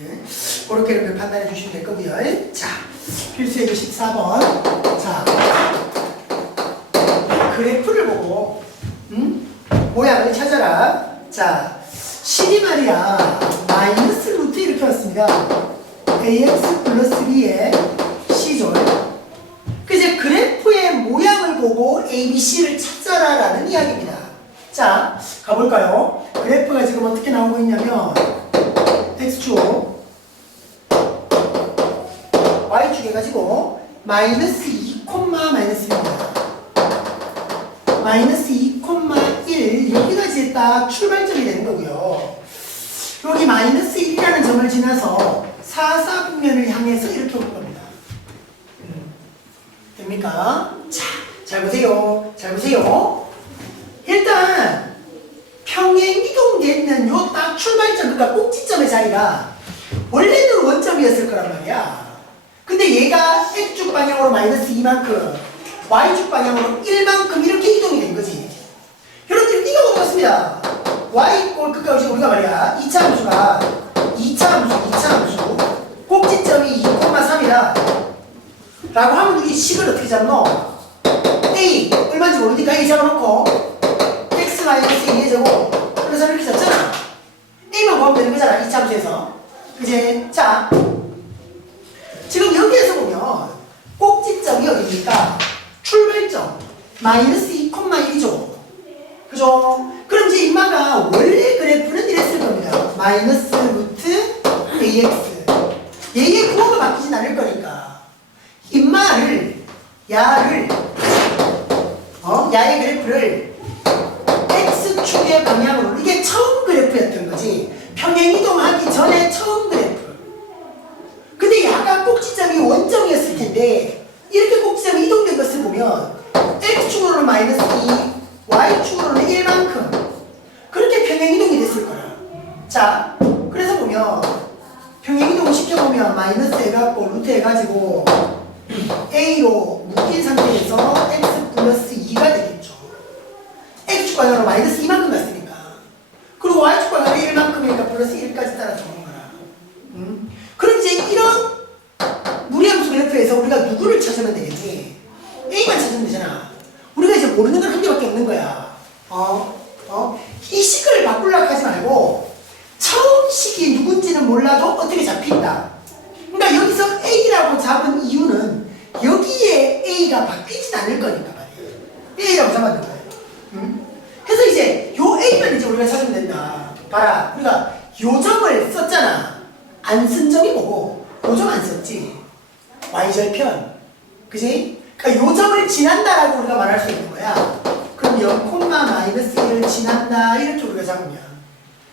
예? 그렇게 이렇게 판단해 주시면 될 거고요. 자, 필수의 14번. 자, 그래프를 보고 모양을 찾아라. 자, 식이 말이야 마이너스 루트 이렇게 왔습니다. ax 플러스 b의 c죠. 그 이제 그래프의 모양을 보고 A, B, C를 찾아라 라는 이야기입니다. 자, 가볼까요? 그래프가 지금 어떻게 나오고 있냐면 X축, Y축 해가지고 마이너스 2, 마이너스입니다. 마이너스 2,1 여기가 이제 딱 출발점이 되는 거고요. 여기 마이너스 1이라는 점을 지나서 4, 4분면을 향해서 이렇게 올 겁니다. 됩니까? 자, 잘 보세요. 잘 보세요. 일단 평행 이동되는 요 딱 출발점, 그러니까 꼭지점의 자리가 원래는 원점이었을 거란 말이야. 근데 얘가 X축 방향으로 마이너스 2만큼, Y축 방향으로 1만큼 이렇게 이동이 된 거지. 여러분들 띠가 올라갔습니다. Y 끝까지 우리가 말이야 2차 함수가 2차 함수 꼭지점이 2,3이다 라고 하면 우리 식을 어떻게 잡노? A 얼마인지 모르니까 A 잡아놓고 X-2의 제곱 그래서 이렇게 잡잖아. A만 구하면 되는 거잖아 2차 함수에서. 그제? 자 지금 여기에서 보면 꼭지점이 어디입니까? 출발점 마이너스 2,1이죠. 그죠? 그럼 이제 인마가 원래 그래프는 이랬을 겁니다. 마이너스 루트 AX. 얘의 구호가 바뀌진 않을 거니까. 인마를, 야의 그래프를 X축의 방향으로, 이게 처음 그래프였던 거지. 평행이동하기 전에 처음 그래프. 근데 야가 꼭지점이 원점이었을 텐데, 이렇게 꼭지점이 이동된 것을 보면, X축으로는 마이너스 2, Y축으로는 1만큼 그렇게 평행이동이 됐을 거라. 자, 그래서 보면 평행이동을 쉽게 보면 마이너스 해갖고 루트 해가지고 A로 묶인 상태에서 X 플러스 2가 되겠죠. X축 방향으로 마이너스 2만큼 갔으니까. 그리고 Y축 방향으로 1만큼이니까 플러스 1까지 따라서 오는 거라. 그럼 이제 이런 무리함수 그래프에서 우리가 누구를 찾으면 되겠니? A만 찾으면 되잖아. 우리가 이제 모르는 건 한 개밖에 없는 거야. 이 식을 바꾸려고 하지 말고 처음 식이 누군지는 몰라도 어떻게 잡힌다. 그러니까 여기서 A라고 잡은 이유는 여기에 A가 바뀌진 않을 거니까 말이야. A라고 잡았는 거야. 그래서 이제 요 A만 이제 우리가 찾으면 된다. 봐라. 우리가 요 점을 썼잖아. 안 쓴 점이 뭐고 요 점 안 썼지. Y절편. 그지? 그러니까 요 점을 지난다라고 우리가 말할 수 있는 거야. 그럼 0, 마이너스 1을 지난다 이렇게 우리가 잡으면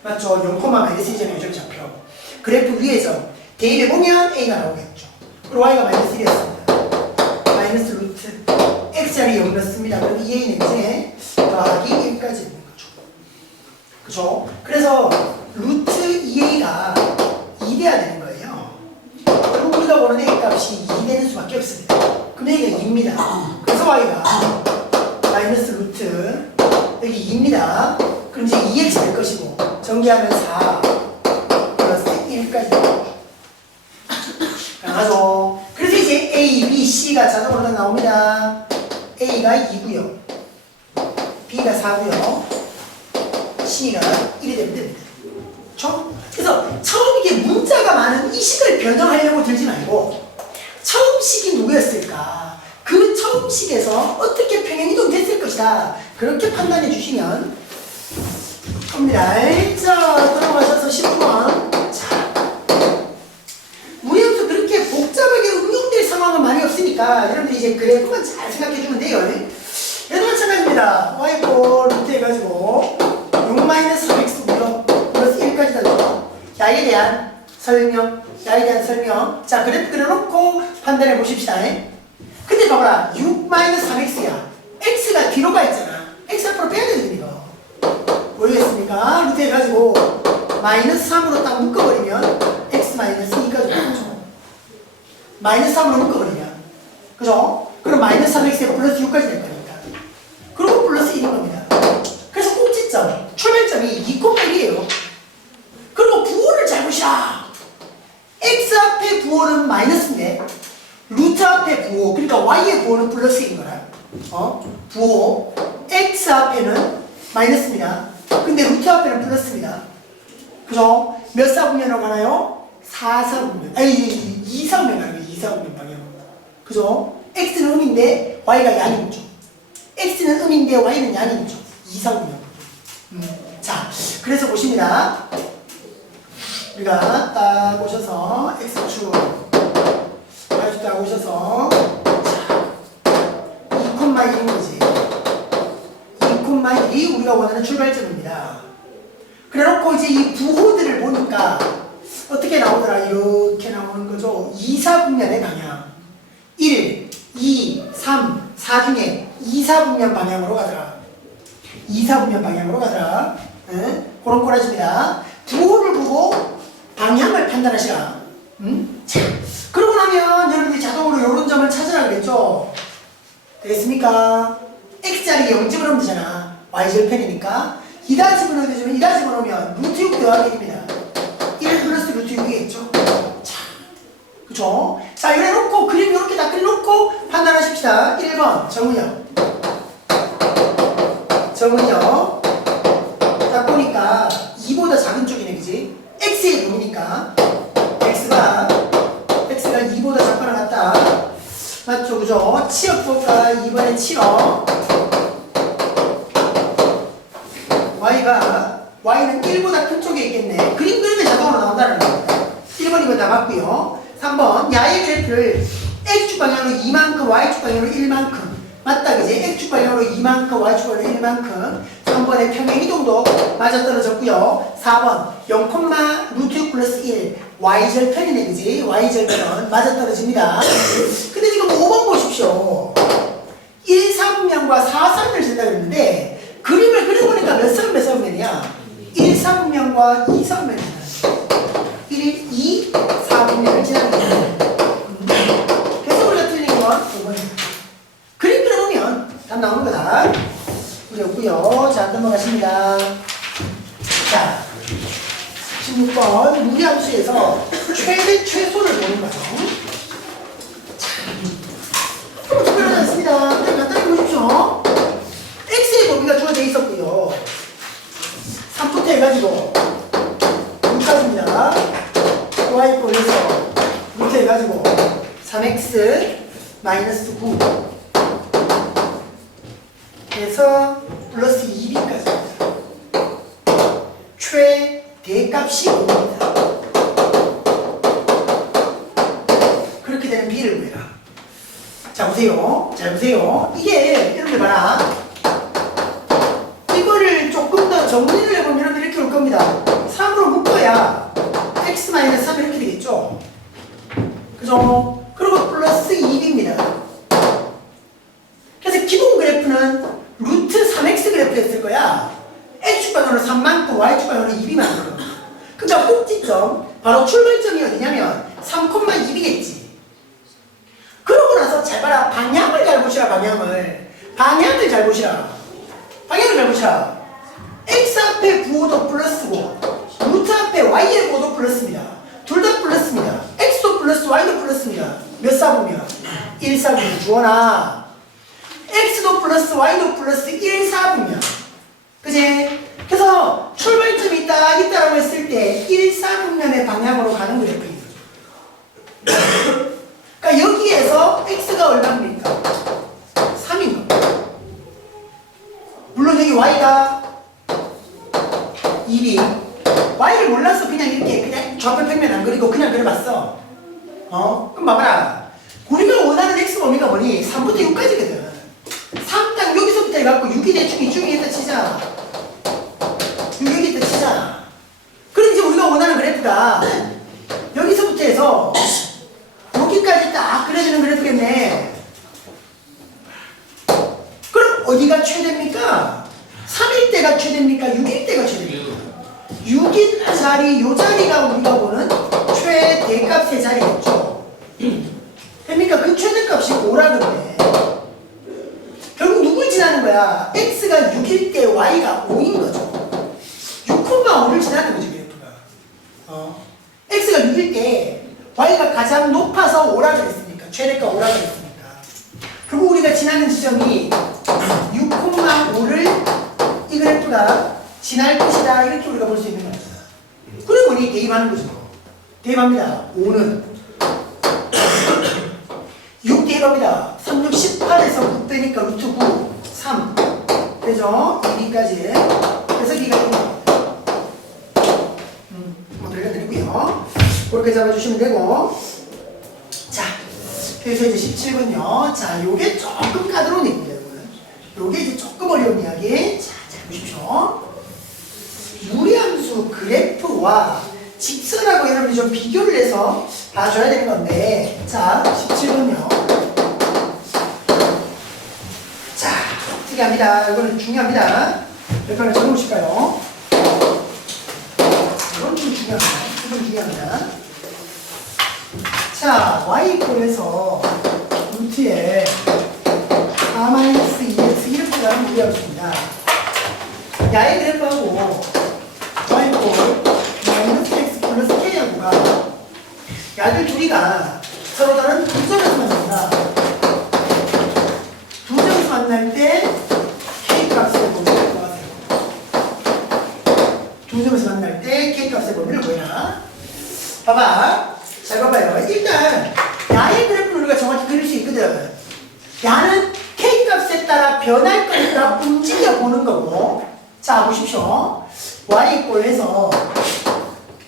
맞죠? 0, 마이너스 1점이 요점이 잡혀. 그래프 위에서 대입해 보면 A가 나오겠죠. 그리고 Y가 마이너스 1이었습니다. 마이너스 루트 X자리 0 넣습니다. 그럼 2A는 이제 더하기 1까지 있는 거죠. 그죠? 그래서 루트 2A가 2 돼야 되는 거예요. 그리고 우리가 보는 A 값이 2 되는 수밖에 없습니다. 그럼 여기가 2입니다. 그래서 Y가 마이너스 루트 여기 2입니다. 그럼 이제 2x 될 것이고 전개하면 4 플러스 1까지 강하죠. 그래서 이제 A, B, C가 자동으로 다 나옵니다. A가 2고요 B가 4고요 C가 1이 되면 됩니다. 그래서 처음 이게 문자가 많은 이 식을 변형하려고 들지 말고 처음 식이 누구였을까? 그 처음 식에서 어떻게 평행이동 됐을 것이다. 그렇게 판단해 주시면 됩니다. 자, 들어가셔서 10번. 자, 무리함수 그렇게 복잡하게 응용될 상황은 많이 없으니까 여러분들이 이제 그래프만 잘 생각해 주면 돼요. 얘도 마찬가지입니다. y 루트 해가지고 6-3x 플러스 1까지 달라. 야에 대한 설명. 자, 그래프 그려놓고 판단해 보십시다. 근데 봐봐라. 6-3x야. x가 뒤로 가 있잖아. x 앞으로 빼야 되는 이거. 모르겠습니까? 루트 해가지고 마이너스 3으로 딱 묶어버리면 x 마이너스 2까지 오죠. 마이너스 3으로 묶어버리면. 그죠? 그럼 마이너스 3x에 플러스 6까지 될 거니까. 그리고 플러스 1인 겁니다. 그래서 꼭지점, 출발점이 2,1이에요. 그리고 부호를 잘 보시라. x 앞에 부호는 마이너스인데 루트 앞에 부호, 그러니까 y의 부호는 플러스인 거라. 부호 x 앞에는 마이너스입니다. 근데 루트 앞에는 플러스입니다. 그죠? 몇 사분면으로 가나요? 4사분면. 아니 2사분면 가는 거예요. 2사분면 방향으로. 그죠? x는 음인데 y가 양이죠. x는 음인데 y는 양이죠. 이상분면. 자, 그래서 보십니다. 우리가 딱 오셔서 x축 y축 딱 오셔서 자, 2,1인 거지. 2,1이 우리가 원하는 출발점입니다. 그래놓고 이제 이 부호들을 보니까 어떻게 나오더라? 이렇게 나오는 거죠. 2, 4분면의 방향. 1, 2, 3, 4 중에 2, 4분면 방향으로 가더라. 2, 4분면 방향으로 가더라. 응? 그런 꼬라지입니다. 부호를 보고 방향을 판단하시라. 자, 그러고 나면 여러분들이 자동으로 이런 점을 찾으라 그랬죠? 되겠습니까? x자리에 0 집어넣으면 되잖아. y절편이니까 2다 집어넣어야 되지만 2다 집어넣으면 루트 6 더하기 1입니다. 1 플러스 루트 6이겠죠? 자, 그쵸? 자, 이래 놓고 그림 이렇게 다 그려놓고 판단하십시다. 1번 정은영. 정은영. 딱 보니까 2보다 작은 쪽이네, 그지? x의 놈이니까 x가 2보다 작거나 같다. 맞죠, 그죠? 치역 볼까? 이번엔 치역. y는 1보다 큰 쪽에 있겠네. 그림 그리면 자동으로 나온다는 겁니다. 1번, 2번 다 맞고요. 3번 야의 그래프를 x축 방향으로 2만큼, y축 방향으로 1만큼. 맞다, 그지? x축 방향으로 2만큼, y축 방향으로 1만큼. 3번의 평행 이동도 맞아떨어졌고요. 4번 0, 루트 6 플러스 1 y절편이네, 그지? y절편은 맞아떨어집니다. 근데 지금 5번 보십시오. 1, 4분면과 4, 3면을 쓴다 그랬는데 그림을 그려보니까 몇 사분면이야? 1, 4분면과 2, 4분면이잖아. 1, 2, 4분면을 지나는 거야. 그래서 우리가 틀린 건 5번입니다. 그림 그려보면 답 나오는 거다. 그렸고요. 자, 넘어가십니다. 자, 16번 무리함수에서 최대 최소를 보는 거죠. 자, 그럼 특별하지 않습니다. 간단히 보십시오. x의 범위가 주어져 있었고요. 3부터 해가지고 6까지입니다. y 꼴에서 루트 해가지고 3x 마이너스 9 해서 플러스 2b까지 최대값이 5입니다. 그렇게 되는 b를 구해라. 자, 보세요. 잘 보세요. 이게 여러분들 봐라. 이거를 조금 더 정리를 해보면 여러분들 이렇게 올 겁니다. 3으로 묶어야 x-3 이렇게 되겠죠? 그죠? 그리고 플러스 2b입니다. 그래서 기본 그래프는 루트 3x 그래프였을 거야. x축 방향으로 3만큼, y축 방향으로 2b만큼. 그러니까 꼭지점, 바로 출발점이 어디냐면 3,2b겠지. 그러고 나서 잘 봐라. 방향을 잘 보시라, 방향을. 방향을 잘 보시라. 방향을 잘 보시라. x 앞에 부호도 플러스고 루트 앞에 y의 부호도 플러스입니다. 둘 다 플러스입니다. x도 플러스 y도 플러스입니다. 몇 사분면? 1, 4분면 주어나 x도 플러스 y도 플러스 1, 4분면. 그지? 그래서 출발점이 딱 있다라고 했을 때 1, 4분면의 방향으로 가는 그래프입니다. 그러니까 여기에서 x가 얼마입니까? 3인 겁니다. 물론 여기 y가 2b. y를 몰라서 그냥 이렇게 그냥 좌표 평면 안 그리고 그냥 그려봤어. 그럼 봐봐라. 우리가 원하는 x 범위가 뭐니? 3부터 6까지거든. 3 딱 여기서부터 해갖고 6이 대충 이쪽이겠다 치자. 6이겠다 치자. 그럼 이제 우리가 원하는 그래프가 여기서부터 해서 여기까지 딱 그려지는 그래프겠네. 그럼 어디가 최대입니까? 3일 때가 최대입니까? 6일 때가 최대입니까? 6인 자리, 요 자리가 우리가 보는 최대값의 자리겠죠. 그러니까 그 최대값이 5라 그러네. 결국 누굴 지나는 거야? x가 6일 때 y가 5인 거죠. 6,5를 지나는 거지, 그래프가. x가 6일 때 y가 가장 높아서 5라 그랬으니까. 최대가 5라 그랬으니까. 그리고 우리가 지나는 지점이 6,5를 이 그래프가 지날 것이다. 이렇게 우리가 볼 수 있는 겁니다. 그래 보니 대입하는 거죠. 대입합니다. 5는 6 대입합니다. 3, 6, 18에서 9 빼니까 루트 9, 3 그죠? 2B까지. 그래서 B가 1입니다. 한번 돌려드리고요. 그렇게 잡아주시면 되고. 자, 그래서 이제 17번요. 자, 요게 조금 까다로운 얘기예요. 요게 이제 조금 어려운 이야기. 자, 잘 보십시오. 무리함수 그래프와 직선하고 여러분이 좀 비교를 해서 봐줘야 되는 건데. 자, 17번요. 자, 특이합니다. 이거는 중요합니다. 몇 번을 적어보실까요? 이건 좀 중요합니다. 이건 중요합니다. 자, y=에서 루트에 4-2x 이렇게 가는 무리함수입니다. 야의 그래프하고 y=-x 플러스 k하고가 야들 둘이가 서로 다른 두 점에서 만납니다. 두 점에서 만날 때 k 값의 범위를 구하세요. 두 점에서 만날 때 k 값의 범위를 구해라. 봐봐. 잘 봐봐요. 일단 야의 그래프는 우리가 정확히 그릴 수 있거든. 야는 k 값에 따라 변할 거니까 움직여 보는 거고. 자, 보십시오. y=해서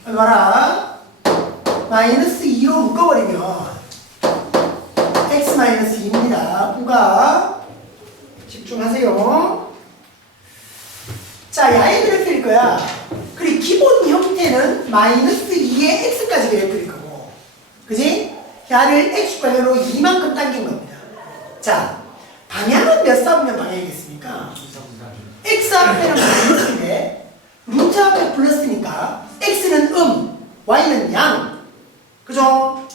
봐라. -2로 묶어버리면 x-2입니다. 우가 집중하세요. 자, 야의 그래프일 거야. 그리고 기본 형태는 -2의 x까지 그래프일 거고. 그지? 야를 x축과로 이만큼 당긴 겁니다. 자, 방향은 몇 사분면 방향이겠습니까? x 앞에는 마이너스인데 루트 앞에 플러스니까 x는 y는 양. 그죠?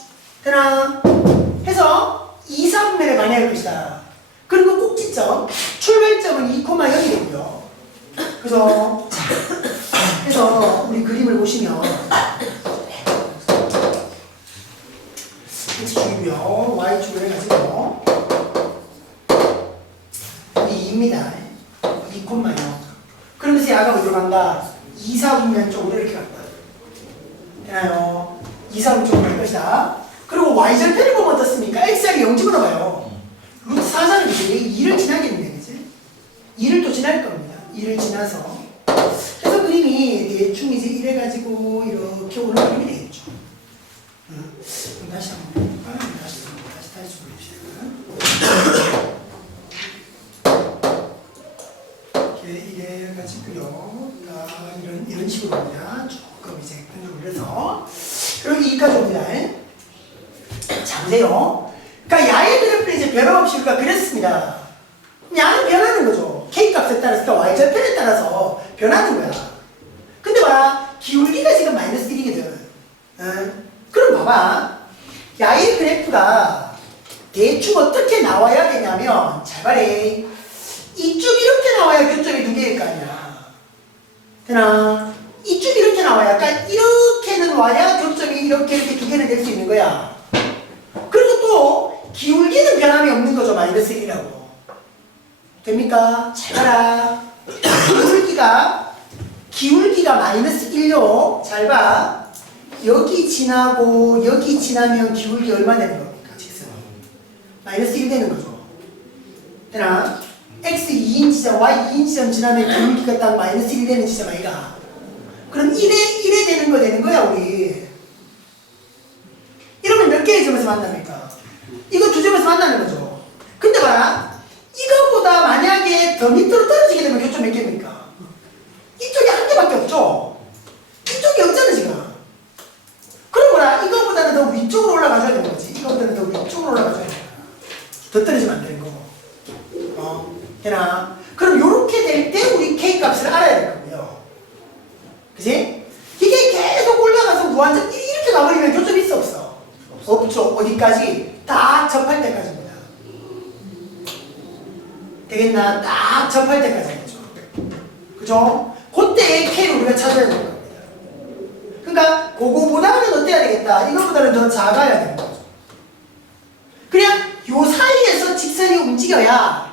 되나? 해서 2, 4분면의 방향일 것이다. 그리고 꼭지점, 출발점은 2,0이고요. 그죠? 자, 그래서 우리 그림을 보시면 x축이고요. y축을 해가지고 2입니다. 2,0. 그러면서 야가 어디로 간다? 2, 4분면 쪽으로 이렇게 간다. 되나요? 2, 4분면 쪽으로 갈 것이다. 그리고 y절편을 보면 어떻습니까? x하기 0집으로 가요. 루트 4자는 그지? 2를 지나겠는데, 그지? 2를 또 지날 겁니다. 2를 지나서. 그래서 그림이 대충 이제 이래가지고 이렇게 오는 그림이 되겠죠. 그럼 다시 한번 볼까요? 다시 보여주세요. 이래가지고요. 이런 식으로 옵니다. 조금 이제 끈을 올려서. 그리고 여기까지 옵니다. 자, 보세요. 그러니까 야의 그래프를 이제 변함없이 우리가 그렸습니다. 야는 변하는 거죠. k 값에 따라서, 그러니까 y절편에 따라서 변하는 거야. 근데 봐라. 기울기가 지금 -1이거든. 그럼 봐봐. 야의 그래프가 대충 어떻게 나와야 되냐면, 잘 봐래. 이쪽 이렇게 나와야 교점이 두 개일 거 아니야. 되나? 이쪽 이렇게 나와야, 그러니까 이렇게는 와야 교점이 이렇게 두 개는 될 수 있는 거야. 그리고 또 기울기는 변함이 없는 거죠. -1이라고. 됩니까? 잘 봐라. 기울기가 -1요. 잘 봐. 여기 지나고 여기 지나면 기울기 얼마 되는 겁니까? 직선이. -1 되는 거죠. 되나? x 2인 지점, y 2인 지점 지나면 기울기가 딱 -1 되는 지점 아이가? 그럼 1에 되는 거 되는 거야, 우리. 이러면 몇 개의 점에서 만납니까? 이거 두 점에서 만나는 거죠. 근데 봐라. 이거보다 만약에 더 밑으로 떨어지게 되면 교점 몇 개입니까? 이쪽이 한 개밖에 없죠? 이쪽이 없잖아, 지금. 그럼 뭐라? 이거보다는 더 위쪽으로 올라가줘야 되는 거지. 이거보다는 더 위쪽으로 올라가줘야 되는 거야. 더 떨어지면 안 되는 거고. 되나? 그럼 요렇게 될 때 우리 k 값을 알아야 될 거고요. 그지? 이게 계속 올라가서 무한정 이렇게 가버리면 교점이 있어 없어? 없죠. 어디까지? 딱 접할 때까지입니다. 되겠나? 딱 접할 때까지겠죠. 그죠? 그때의 k를 우리가 찾아야 되는 겁니다. 그러니까 그거보다는 어때야 되겠다? 이거보다는 더 작아야 되는 거죠. 그냥 요 사이에서 직선이 움직여야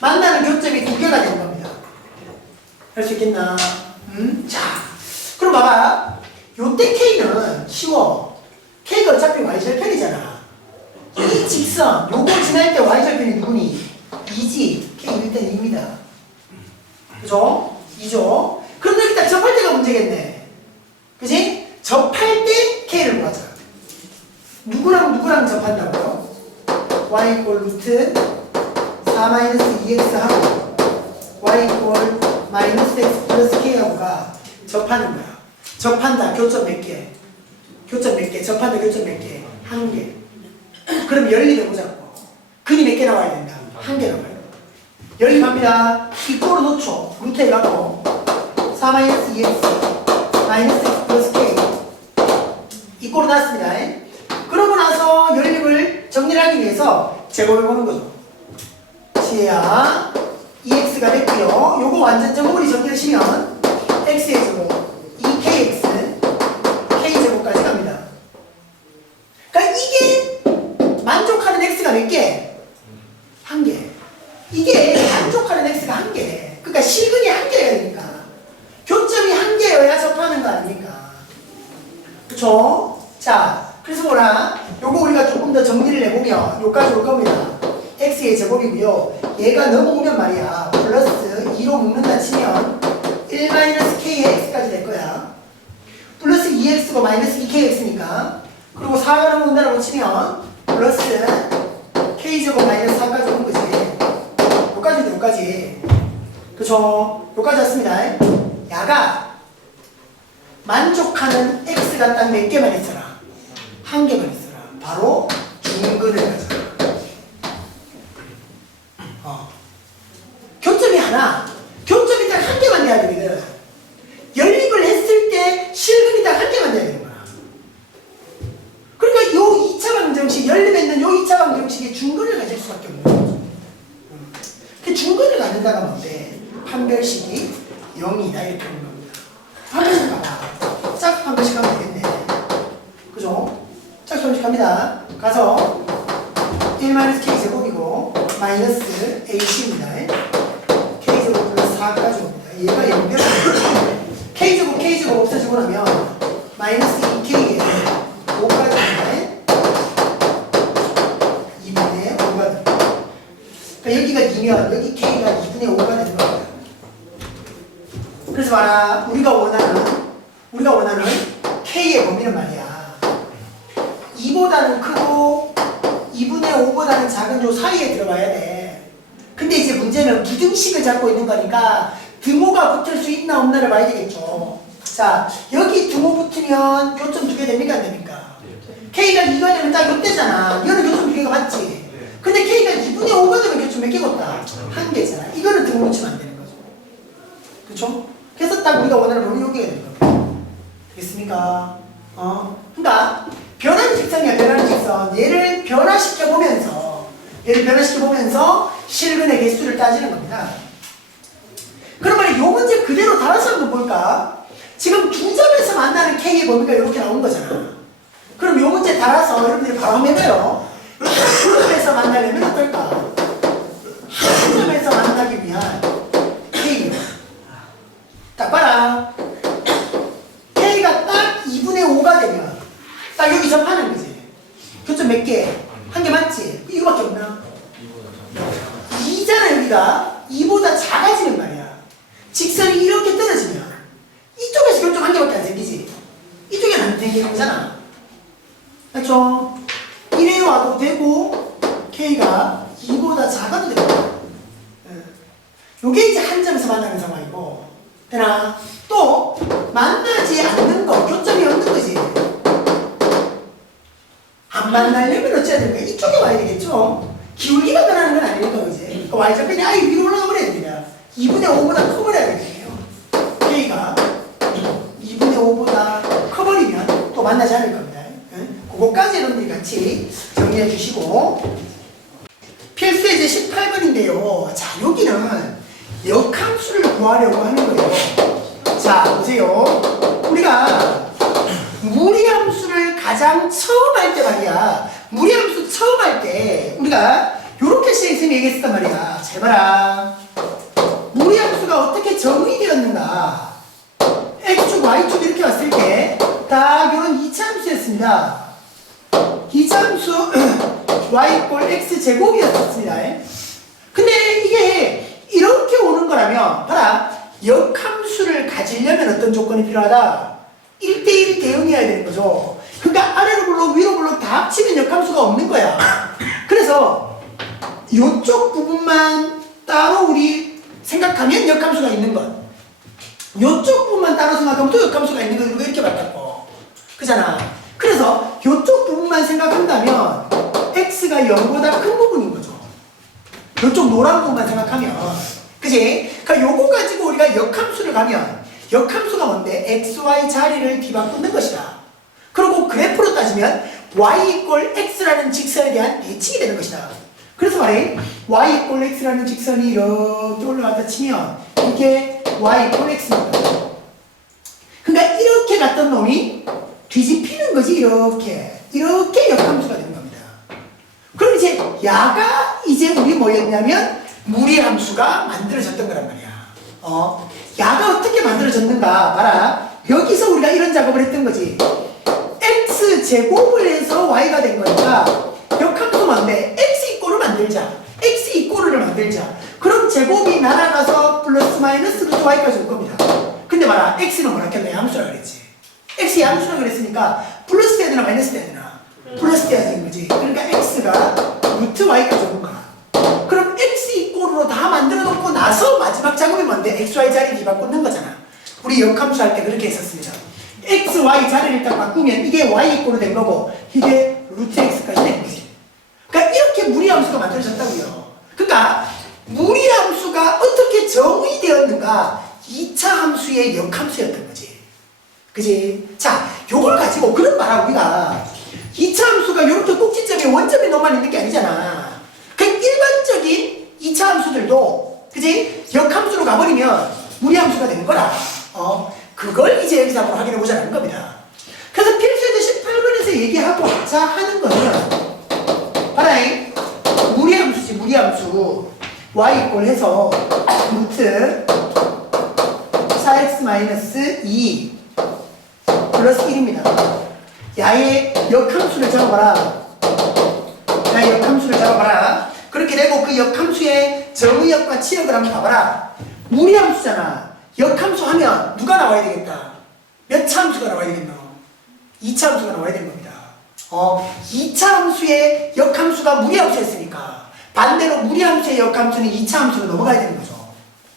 만나는 교점이 두 개가 되는 겁니다. 할 수 있겠나? 자, 그럼 봐봐. 요때 K는 쉬워. K가 어차피 Y절편이잖아. 이 직선, 요거 지날 때 Y절편이 누구니? 2지. K 일단 2입니다. 그죠? 2죠. 그럼 여기 딱 접할 때가 문제겠네. 그지? 접할 때 K를 구하자. 누구랑 접한다고요? Y 이퀄 루트 4-2x 하고 Y 이퀄 마이너스 x 플러스 K하고가 접하는 거야. 접한다. 교점 몇 개? 교점 몇 개? 접한다. 교점 몇 개? 한 개. 그럼 연립해보자고. 근이 몇 개 나와야 된다? 한 개 나와요. 연립합니다. 이꼴로 놓죠. 루트 해갖고 4-2x 마이너스 x 플러스 k 이꼴로 놨습니다. 그러고 나서 연립을 정리를 하기 위해서 제곱해보는 거죠. 지혜야 2x가 됐고요. 요거 완전 제곱을 정리하시면 x의 제곱 2kx k제곱까지 갑니다. 그러니까 이게 만족하는 x가 몇 개? 한 개. 이게 만족하는 x가 한 개. 그러니까 실근이 한 개여야 되니까. 교점이 한 개여야 접하는 거 아닙니까? 그쵸? 자, 그래서 뭐라? 요거 우리가 조금 더 정리를 해보면 요까지 올 겁니다. x의 제곱이고요. 얘가 넘어오면 말이야. 플러스 2로 묶는다 치면 1-k의 x까지 될 거야. 플러스 2x고 마이너스 2kx니까. 그리고 4가 넘어온다라고 치면 플러스 k제곱 마이너스 4까지 오는 거지. 요까지. 그쵸? 요까지 왔습니다. 야가 만족하는 x가 딱 몇 개만 있어라. 한 개만 있어라. 바로 중근을 가져라. 교점이 하나. 교점이 딱 한 개만 돼야 되거든. 연립을 했을 때 실근이 딱 한 개만 돼야 되는 거야. 그러니까 요 2차 방정식, 연립했는 요 2차 방정식이 중근을 가질 수밖에 없는 거죠. 그 중근을 갖는다가 뭔데? 판별식이 0이다 이렇게 하는 겁니다. 판별식 가봐. 짝 판별식 하면 되겠네. 그죠? 짝 판별식 갑니다. 가서 1-k제곱이고 마이너스 ac입니다. k제곱 플러스 4까지 옵니다. 얘가 연결합니다. k제곱 없어지고 나면 마이너스 2k에 5까지 옵니다. 2분의 5가 됩니다. 그러니까 여기가 2면 여기 k가 2분의 5가 되는 겁니다. 그래서 봐라. 우리가 원하는 k의 범위는 말이야. 2보다는 크고 2분의 5보다는 작은 요 사이에 들어가야 돼. 근데 이제 문제는 부등식을 잡고 있는 거니까 등호가 붙을 수 있나 없나를 봐야 되겠죠. 자, 여기 등호 붙으면 교점 2개 됩니까 안 됩니까? k가 2가 되면 딱 이때잖아. 이거는 교점 2개가 맞지? 근데 k가 2분의 5가 되면 교점 몇 개겠다? 한 개잖아. 이거는 등호 붙이면 안 되는 거죠. 그쵸? 그래서 딱 우리가 원하는 범위 여기가 되는 겁니다. 되겠습니까? 그러니까 변하는 직선이야. 변하는 직선. 얘를 변화시켜보면서 실근의 개수를 따지는 겁니다. 그러면 요 문제 그대로 달아서 한번 볼까? 지금 두 점에서 만나는 k의 범위가 이렇게 나온 거잖아. 그럼 요 문제 달아서 여러분들이 바로 한번 해봐요. 한 점에서 만나려면 어떨까? 한 점에서 만나기 위한 k. 딱 봐라. k가 딱 2분의 5가 되면 딱 여기 접하는 거지. 교점 몇 개? 한 개 맞지? 이거밖에 없나? 2잖아 여기가. 2보다 작아지는 말이야. 직선이 이렇게 떨어지면 이쪽에서 교점 한 개밖에 안 생기지. 이쪽에는 안 생기는 거잖아. 맞죠? 이래 와도 되고 k가 2보다 작아도 됩니다. 요게 이제 한 점에서 만나는 상황이고, 되나? 또 만나지 않는 거, 교점이 없는 거지. 안 만나려면 어찌해야 되는 거야? 이쪽에 와야 되겠죠? 기울기가 변하는 건 아니니까, 이제. y좌편이 아예 위로 올라가 버려야 됩니다. 2분의 5보다 커버려야 되겠네요. k가 2분의 5보다 커버리면 또 만나지 않을 겁니다. 그거까지 여러분들이 같이 정리해 주시고, 필수 예제 18번인데요. 자, 여기는 역함수를 구하려고 하는 거예요. 자, 보세요. 우리가 무리함수를 가장 처음 할 때 말이야. 무리함수 처음 할 때 우리가 요렇게 선생님이 얘기했단 말이야. 잘 봐라. 무리함수가 어떻게 정의되었는가? x축, y축 이렇게 왔을 때 딱 요런 2차 함수였습니다. 2차 함수 y = x 제곱이었습니다. 근데 이게 이렇게 오는 거라면 봐라 역함수를 가지려면 어떤 조건이 필요하다? 1대1 대응해야 되는 거죠. 그러니까 아래로 블록 위로 블록 다 합치면 역함수가 없는 거야. 그래서 이쪽 부분만 따로 우리 생각하면 역함수가 있는 것, 이쪽 부분만 따로 생각하면 또 역함수가 있는 거, 이렇게 바뀌었고 그잖아. 그래서 이쪽 부분만 생각한다면 x가 0보다 큰 부분인 거죠. 이쪽 노란 부분만 생각하면, 그지? 그러니까 요거 가지고 우리가 역함수를 가면 역함수가 뭔데? xy 자리를 뒤바꾸는 것이다. 그리고 그래프로 따지면 y 이꼴 x라는 직선에 대한 대칭이 되는 것이다. 그래서 말해 y 이꼴 x라는 직선이 이렇게 올라갔다 치면 이게 y 이꼴 x입니다. 그러니까 이렇게 갔던 놈이 뒤집히는 거지. 이렇게 역함수가 되는 겁니다. 그럼 이제 야가 이제 우리 뭐였냐면 무리함수가 만들어졌던 거란 말이야. 야가 어떻게 만들어졌는가 봐라. 여기서 우리가 이런 작업을 했던 거지. x제곱을 해서 y가 된 거니까 역함수 뭔데? x 이꼴을 만들자. x 이꼴을 만들자. 그럼 제곱이 날아가서 플러스 마이너스 루트 y까지 올 겁니다. 근데 봐라, x는 뭐라 했나? 함수라 그랬지. x 함수라 그랬으니까 플러스 돼야 되나 마이너스 돼야 되나? 플러스 돼야 되는 거지. 그러니까 x가 루트 y까지 오는 거야. 그럼 x 이꼴로 다 만들어 놓고 나서 마지막 작업이 뭔데? xy 자리 뒤바꾸는 거잖아. 우리 역함수 할 때 그렇게 했었습니다. x, y 자리를 일단 바꾸면 이게 y 이꼴로 된 거고 이게 루트 x까지 된 거지. 그러니까 이렇게 무리함수가 만들어졌다고요. 그러니까 무리함수가 어떻게 정의되었는가? 2차 함수의 역함수였던 거지. 그지? 자, 요걸 가지고 그런 말하고 우리가 2차 함수가 이렇게 꼭지점에 원점에 너만 있는 게 아니잖아. 그 일반적인 2차 함수들도 그지? 역함수로 가버리면 무리함수가 되는 거라. 그걸 이제 여기서 한번 확인해 보자는 겁니다. 그래서 필수에도 18번에서 얘기하고 자 하는 거는 봐라잉. 무리함수지, 무리함수. y 이꼴 해서 루트 4x-2 플러스 1입니다. 야의 역함수를 잡아봐라. 야의 역함수를 잡아봐라. 그렇게 되고 그 역함수의 정의역과 치역을 한번 봐봐라. 무리함수잖아. 역함수 하면 누가 나와야 되겠다? 몇 차 함수가 나와야 되겠노? 2차 함수가 나와야 되는 겁니다. 2차 함수의 역함수가 무리함수였으니까 반대로 무리함수의 역함수는 2차 함수로 넘어가야 되는 거죠.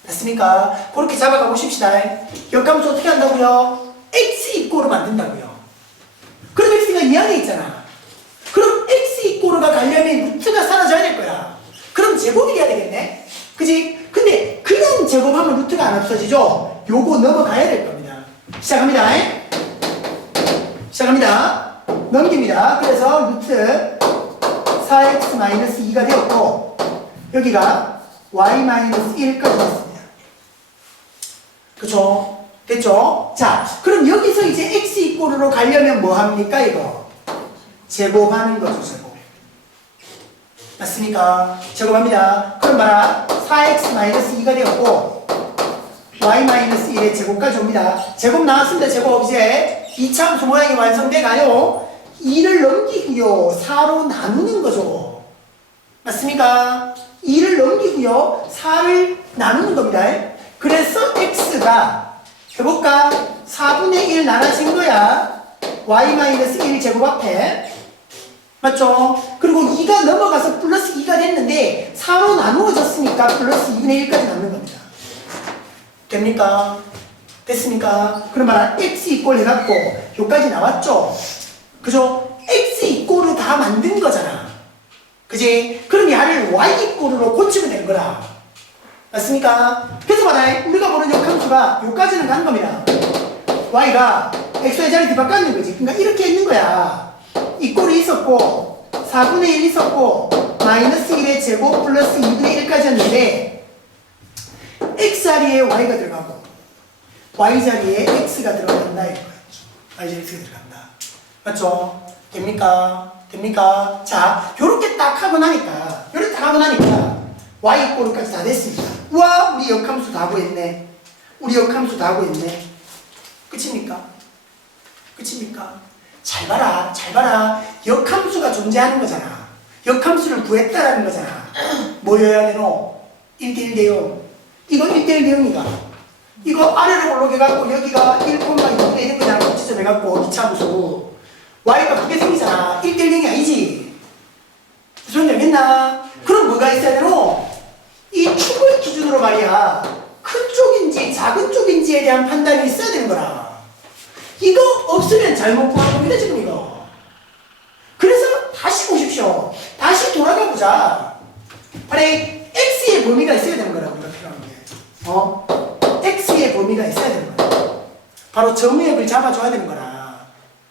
됐습니까? 그렇게 잡아가 보십시다. 역함수 어떻게 한다고요? x 이꼴로 만든다고요. 그럼 x가 이 안에 있잖아. 그럼 x 이꼴로가 가려면 루트가 사라져야 될 거야. 그럼 제곱이 돼야 되겠네? 그지? 근데 그냥 제곱하면 루트가 안 없어지죠? 요거 넘어가야 될 겁니다. 시작합니다. 시작합니다. 넘깁니다. 그래서 루트 4x-2가 되었고 여기가 y-1까지 됐습니다. 그쵸? 됐죠? 자, 그럼 여기서 이제 x 이꼴로 가려면 뭐 합니까, 이거? 제곱하는 거죠, 제곱. 맞습니까? 제곱합니다. 그럼 봐라. 4x-2가 되었고, y-1의 제곱까지 옵니다. 제곱 나왔습니다, 제곱. 이제 2차 함수 모양이 완성돼가요. 2를 넘기고요. 4로 나누는 거죠. 맞습니까? 2를 넘기고요. 4를 나누는 겁니다. 그래서 x가 해볼까? 4분의 1 나눠진 거야. y-1 제곱 앞에. 맞죠? 그리고 2가 넘어가서 플러스 2가 됐는데 4로 나누어졌으니까 플러스 2분의 1까지 남는 겁니다. 됩니까? 됐습니까? 그럼 봐라. x 이꼴 해갖고 여기까지 나왔죠? 그죠? x 이꼴로 다 만든 거잖아. 그지? 그럼 야를 y 이꼴로 고치면 되는 거라. 맞습니까? 그래서 봐라. 우리가 보는 역함수가 여기까지는 간 겁니다. y가 x의 자리 뒤바꿔는 거지. 그러니까 이렇게 있는 거야. 이꼴이 있었고 4분의 1 있었고 마이너스 1의 제곱 플러스 2분의 1까지였는데 x 자리에 y가 들어가고 y 자리에 x가 들어간다 이거야. y 자리에 x가 들어간다. 맞죠? 됩니까? 됩니까? 자, 요렇게 딱 하고 나니까 y 이꼴까지 다 됐습니다. 우와, 우리 역함수 다 구했네. 우리 역함수 다 구했네. 끝입니까? 끝입니까? 잘 봐라, 잘 봐라. 역함수가 존재하는 거잖아. 역함수를 구했다라는 거잖아. 뭐여야 되노? 1대1 대용. 이거 1대1 대응이가. 이거 아래로 올라가갖고 여기가 1,6에 있는 거잖아. 꼭지점 해갖고 2차 함수. y가 크게 생기잖아. 1대1 대응이 아니지. 무슨 알겠나? 그럼 뭐가 있어야 되노? 이 축을 기준으로 말이야. 큰 쪽인지 작은 쪽인지에 대한 판단이 있어야 되는 거라. 이거 없으면 잘못 구한 겁니다, 지금 이거. 그래서 다시 보십시오. 다시 돌아가 보자. 아니, x의 범위가 있어야 되는 거라, 우리가 필요한 게. x의 범위가 있어야 되는 거야. 바로 점유역을 잡아줘야 되는 거라.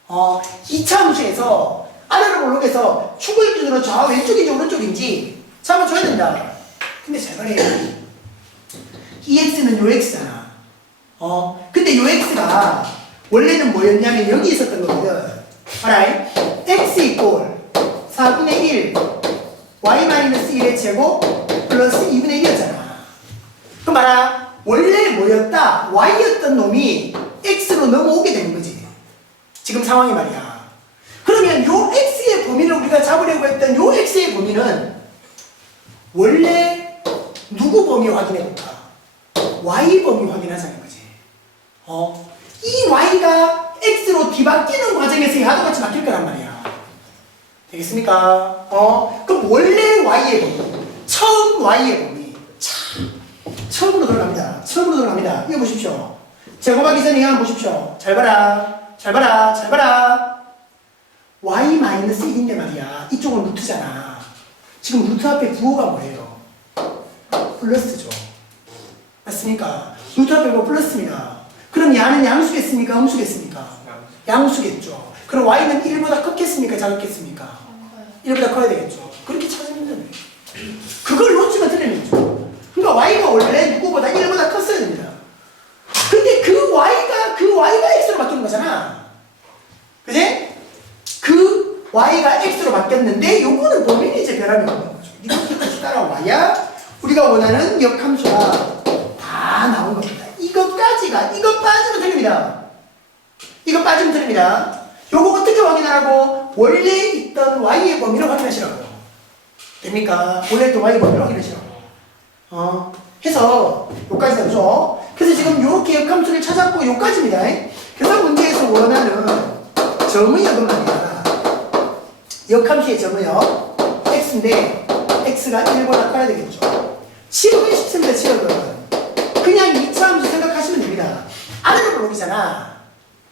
2차 함수에서 아래로 올라가서 축을 기준으로 좌 왼쪽인지 오른쪽인지 잡아줘야 된다. 근데 잘 말해요. 이 x는 요 x잖아. 근데 요 x가 원래는 뭐였냐면 여기 있었던 거거든. 알아요? x 이꼴 4분의 1 y-1의 제곱 플러스 2분의 1이었잖아. 그럼 봐라. 원래 뭐였다? y였던 놈이 x로 넘어오게 되는 거지. 지금 상황이 말이야. 그러면 요 x의 범위를 우리가 잡으려고 했던 요 x의 범위는 원래 누구 범위 확인해볼까? y 범위 확인하자는 거지. 이 y가 x로 뒤바뀌는 과정에서 야도같이 바뀔 거란 말이야. 되겠습니까? 그럼 원래 y의 범위, 처음 y의 범위. 처음으로 들어갑니다. 처음으로 들어갑니다. 이거 보십시오. 제곱하기 전에 이거 한번 보십시오. 잘 봐라. 잘 봐라. 잘 봐라. y-1인데 말이야. 이쪽은 루트잖아. 지금 루트 앞에 부호가 뭐예요? 플러스죠. 맞습니까? 루트 앞에 뭐 플러스입니다. 그럼 야는 양수겠습니까? 음수겠습니까? 양수겠죠. 그럼 y는 1보다 컸겠습니까? 작겠습니까? 1보다 커야 되겠죠. 그렇게 찾으면 됩니다. 그걸 놓치면 틀리는 거죠. 그러니까 y가 원래 누구보다 1보다 컸어야 됩니다. 근데 그 y가 x로 바뀌는 거잖아. 그지? 그 y가 x로 바뀌었는데 요거는 범위는 이제 변함이 없는 거죠. 이렇게까지 따라와야 우리가 원하는 역함수가 다 나온 겁니다. 이거 빠지면 틀립니다. 이거 빠지면 틀립니다. 요거 어떻게 확인하라고? 원래 있던 y의 범위를 확인하시라고. 됩니까? 원래 있던 y의 범위를 확인하시라고. 해서 요까지 되죠. 그래서 지금 요렇게 역함수를 찾았고 요까지입니다. 그래서 문제에서 원하는 점의역은 말이야. 역함수의 점의역 x인데 x가 1보다 커야 되겠죠. 치역은 쉽습니다. 치역은 그냥 2차 함수 생각하시면 됩니다. 아래로 블록이잖아.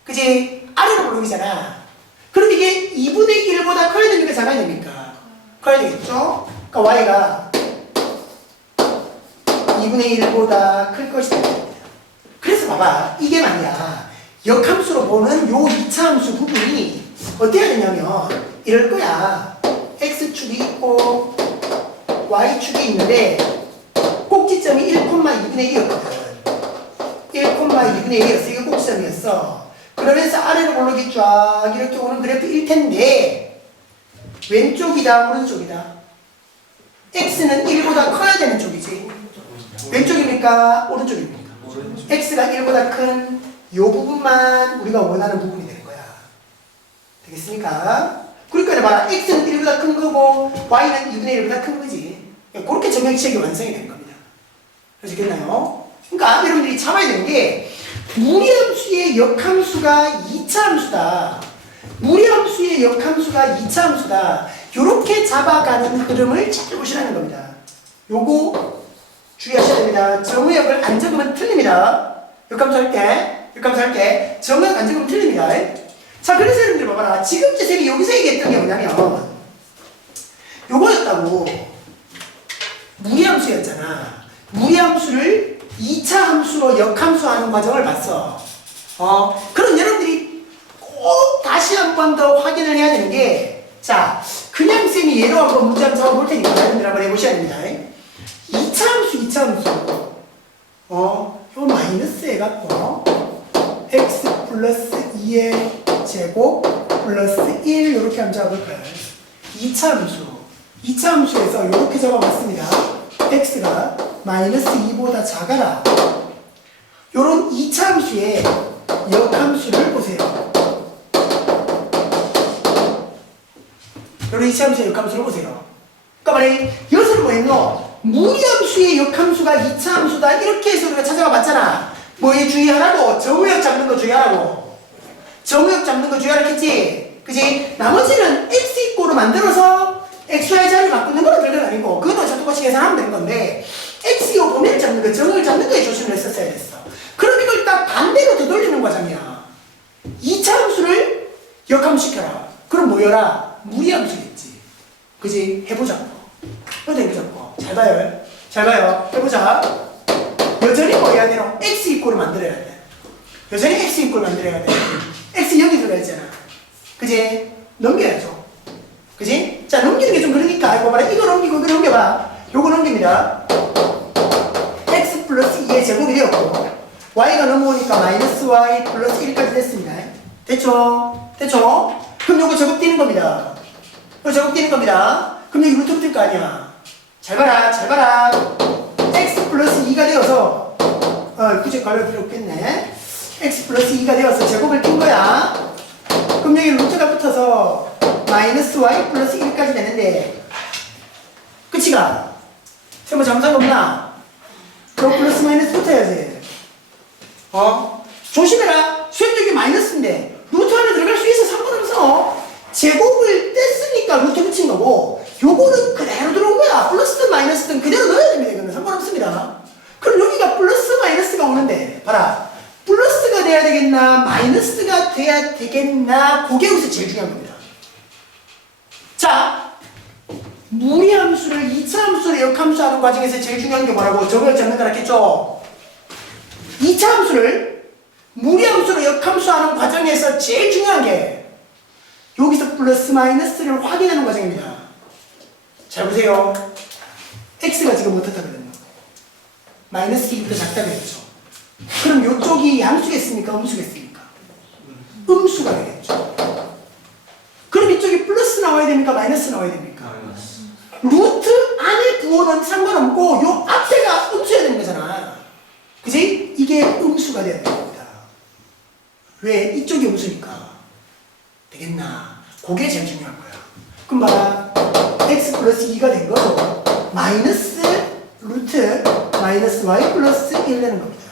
그지? 아래로 블록이잖아. 그럼 이게 2분의 1보다 커야 됩니까? 작아야 됩니까? 커야 되겠죠? 그러니까 y가 2분의 1보다 클 것이다. 그래서 봐봐. 이게 말이야. 역함수로 보는 요 2차 함수 부분이 어떻게 해야 되냐면 이럴 거야. x축이 있고 y축이 있는데 꼭지점이 1,2분의 1이었거든. 1,2분의 1이었어. 이게 꼭지점이었어. 그러면서 아래로 올라오기 쫙 이렇게 오는 그래프일 텐데 왼쪽이다 오른쪽이다? x는 1보다 커야 되는 쪽이지. 왼쪽입니까? 오른쪽입니까? x가 1보다 큰 요 부분만 우리가 원하는 부분이 되는 거야. 되겠습니까? 그러니까 봐라. x는 1보다 큰 거고 y는 2분의 1보다 큰 거지. 그렇게 정형치역이 완성이 되는 겁니다. 아시겠나요? 그러니까 여러분들이 잡아야 되는 게 무리함수의 역함수가 2차 함수다. 무리함수의 역함수가 2차 함수다. 요렇게 잡아가는 흐름을 잘 보시라는 겁니다. 요거 주의하셔야 됩니다. 정의역을 안 적으면 틀립니다. 역함수 할 때 정의역 안 적으면 틀립니다. 자, 그래서 여러분들 봐봐라. 지금 쌤이 여기서 얘기했던 게 뭐냐면 요거였다고. 무리함수였잖아. 무리함수를 2차 함수로 역함수하는 과정을 봤어. 그럼 여러분들이 꼭 다시 한 번 더 확인을 해야 되는 게, 자, 그냥 쌤이 예로 한번 문제 한번 잡아볼 테니까 여러분들 한번 해보셔야 됩니다. 2차 함수. 요 마이너스 해갖고, x 플러스 2의 제곱 플러스 1 이렇게 한번 잡아볼까요? 2차 함수. 2차 함수에서 이렇게 잡아봤습니다. x가 마이너스 2보다 작아라. 요런 2차 함수의 역함수를 보세요. 요런 2차 함수의 역함수를 보세요. 그러니까 만약에 여기서는 뭐 했노? 무리함수의 역함수가 2차 함수다 이렇게 해서 우리가 찾아가 봤잖아. 뭐에 주의하라고? 정우역 잡는 거 주의하라고. 정우역 잡는 거 주의하라 했지? 그지? 나머지는 x 이꼴로 만들어서 xy 자리 바꾸는 건 별건 아니고 그건 어차피 똑같이 계산하면 되는 건데 x요 범위를 잡는 거, 정우역 잡는 거에 조심을 했었어야 됐어. 그럼 이걸 딱 반대로 되돌리는 과정이야. 2차 함수를 역함시켜라. 그럼 뭐여라? 무리함수겠지. 그지? 해보자고. 이거 해보자고. 잘 봐요. 잘 봐요. 해보자. 여전히 뭐 해야 되노? x 이꼴을 만들어야 돼. 여전히 x 이꼴 만들어야 돼. x 여기 들어가 있잖아. 그지? 넘겨야죠. 그지? 자, 넘기는 게 좀 그러니까 이거 봐라. 이거 넘기고 이거 넘겨봐. 요거 넘깁니다. x 플러스 2의 제곱이 되었고 y가 넘어오니까 마이너스 y 플러스 1까지 됐습니다. 됐죠? 됐죠? 그럼 요거 제곱 띄는 겁니다. 요거 제곱 띄는 겁니다. 그럼 여기 루트 뜰 거 아니야. 잘 봐라, 잘 봐라. x 플러스 2가 되어서 굳이 관련 필요 없겠네. x 플러스 2가 되어서 제곱을 낀 거야. 그럼 여기 루트가 붙어서 마이너스 y 플러스 1까지 되는데 그치가? 세모 잘못한 거 없나? 그럼 플러스 마이너스 붙어야지. 조심해라. 수행력이 마이너스인데 루트 안에 들어갈 수 있어. 상관없어. 제곱을 뗐으니까 루트 붙인 거고 요거는 그대로 들어온 거야. 플러스든 마이너스든 그대로 넣어야 됩니다. 이거는 상관없습니다. 그럼 여기가 플러스 마이너스가 오는데 봐라. 플러스가 돼야 되겠나 마이너스가 돼야 되겠나 그게 여기서 제일 중요한 겁니다. 자, 무리함수를 2차 함수를 역함수하는 과정에서 제일 중요한 게 뭐라고? 정의역 잡는 거라 했죠? 2차 함수를 무리함수로 역함수하는 과정에서 제일 중요한 게 여기서 플러스 마이너스를 확인하는 과정입니다. 잘 보세요. x가 지금 어떻다거든요. 마이너스 2보다 작다고 했죠. 그럼 이쪽이 양수겠습니까? 음수겠습니까? 음수가 되겠죠. 그럼 이쪽이 플러스 나와야 됩니까? 마이너스 나와야 됩니까? 루트 안에 부호는 상관없고 요 앞에가 음수여야 되는 거잖아. 그지? 이게 음수가 돼야 됩니다. 왜? 이쪽이 음수니까. 되겠나? 그게 제일 중요한 거야. 그럼 봐라. x 플러스 2가 된 거고 마이너스 루트 마이너스 y 플러스 1 되는 겁니다.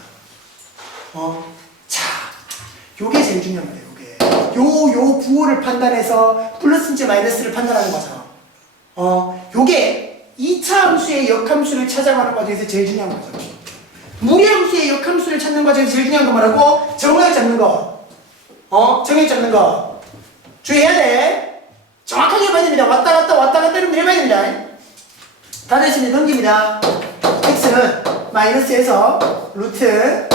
자, 요게 제일 중요한 거예요. 요게. 요 부호를 판단해서 플러스인지 마이너스를 판단하는 거죠. 요게 2차 함수의 역함수를 찾아가는 과정에서 제일 중요한 거죠. 무리함수의 역함수를 찾는 과정에서 제일 중요한 거 뭐라고? 정의역 잡는 거. 정의역 잡는 거. 주의해야 돼. 정확하게 해봐야 됩니다. 왔다 갔다 이러면 해봐야 됩니다. 다 됐습니다. 넘깁니다. x는 마이너스에서 루트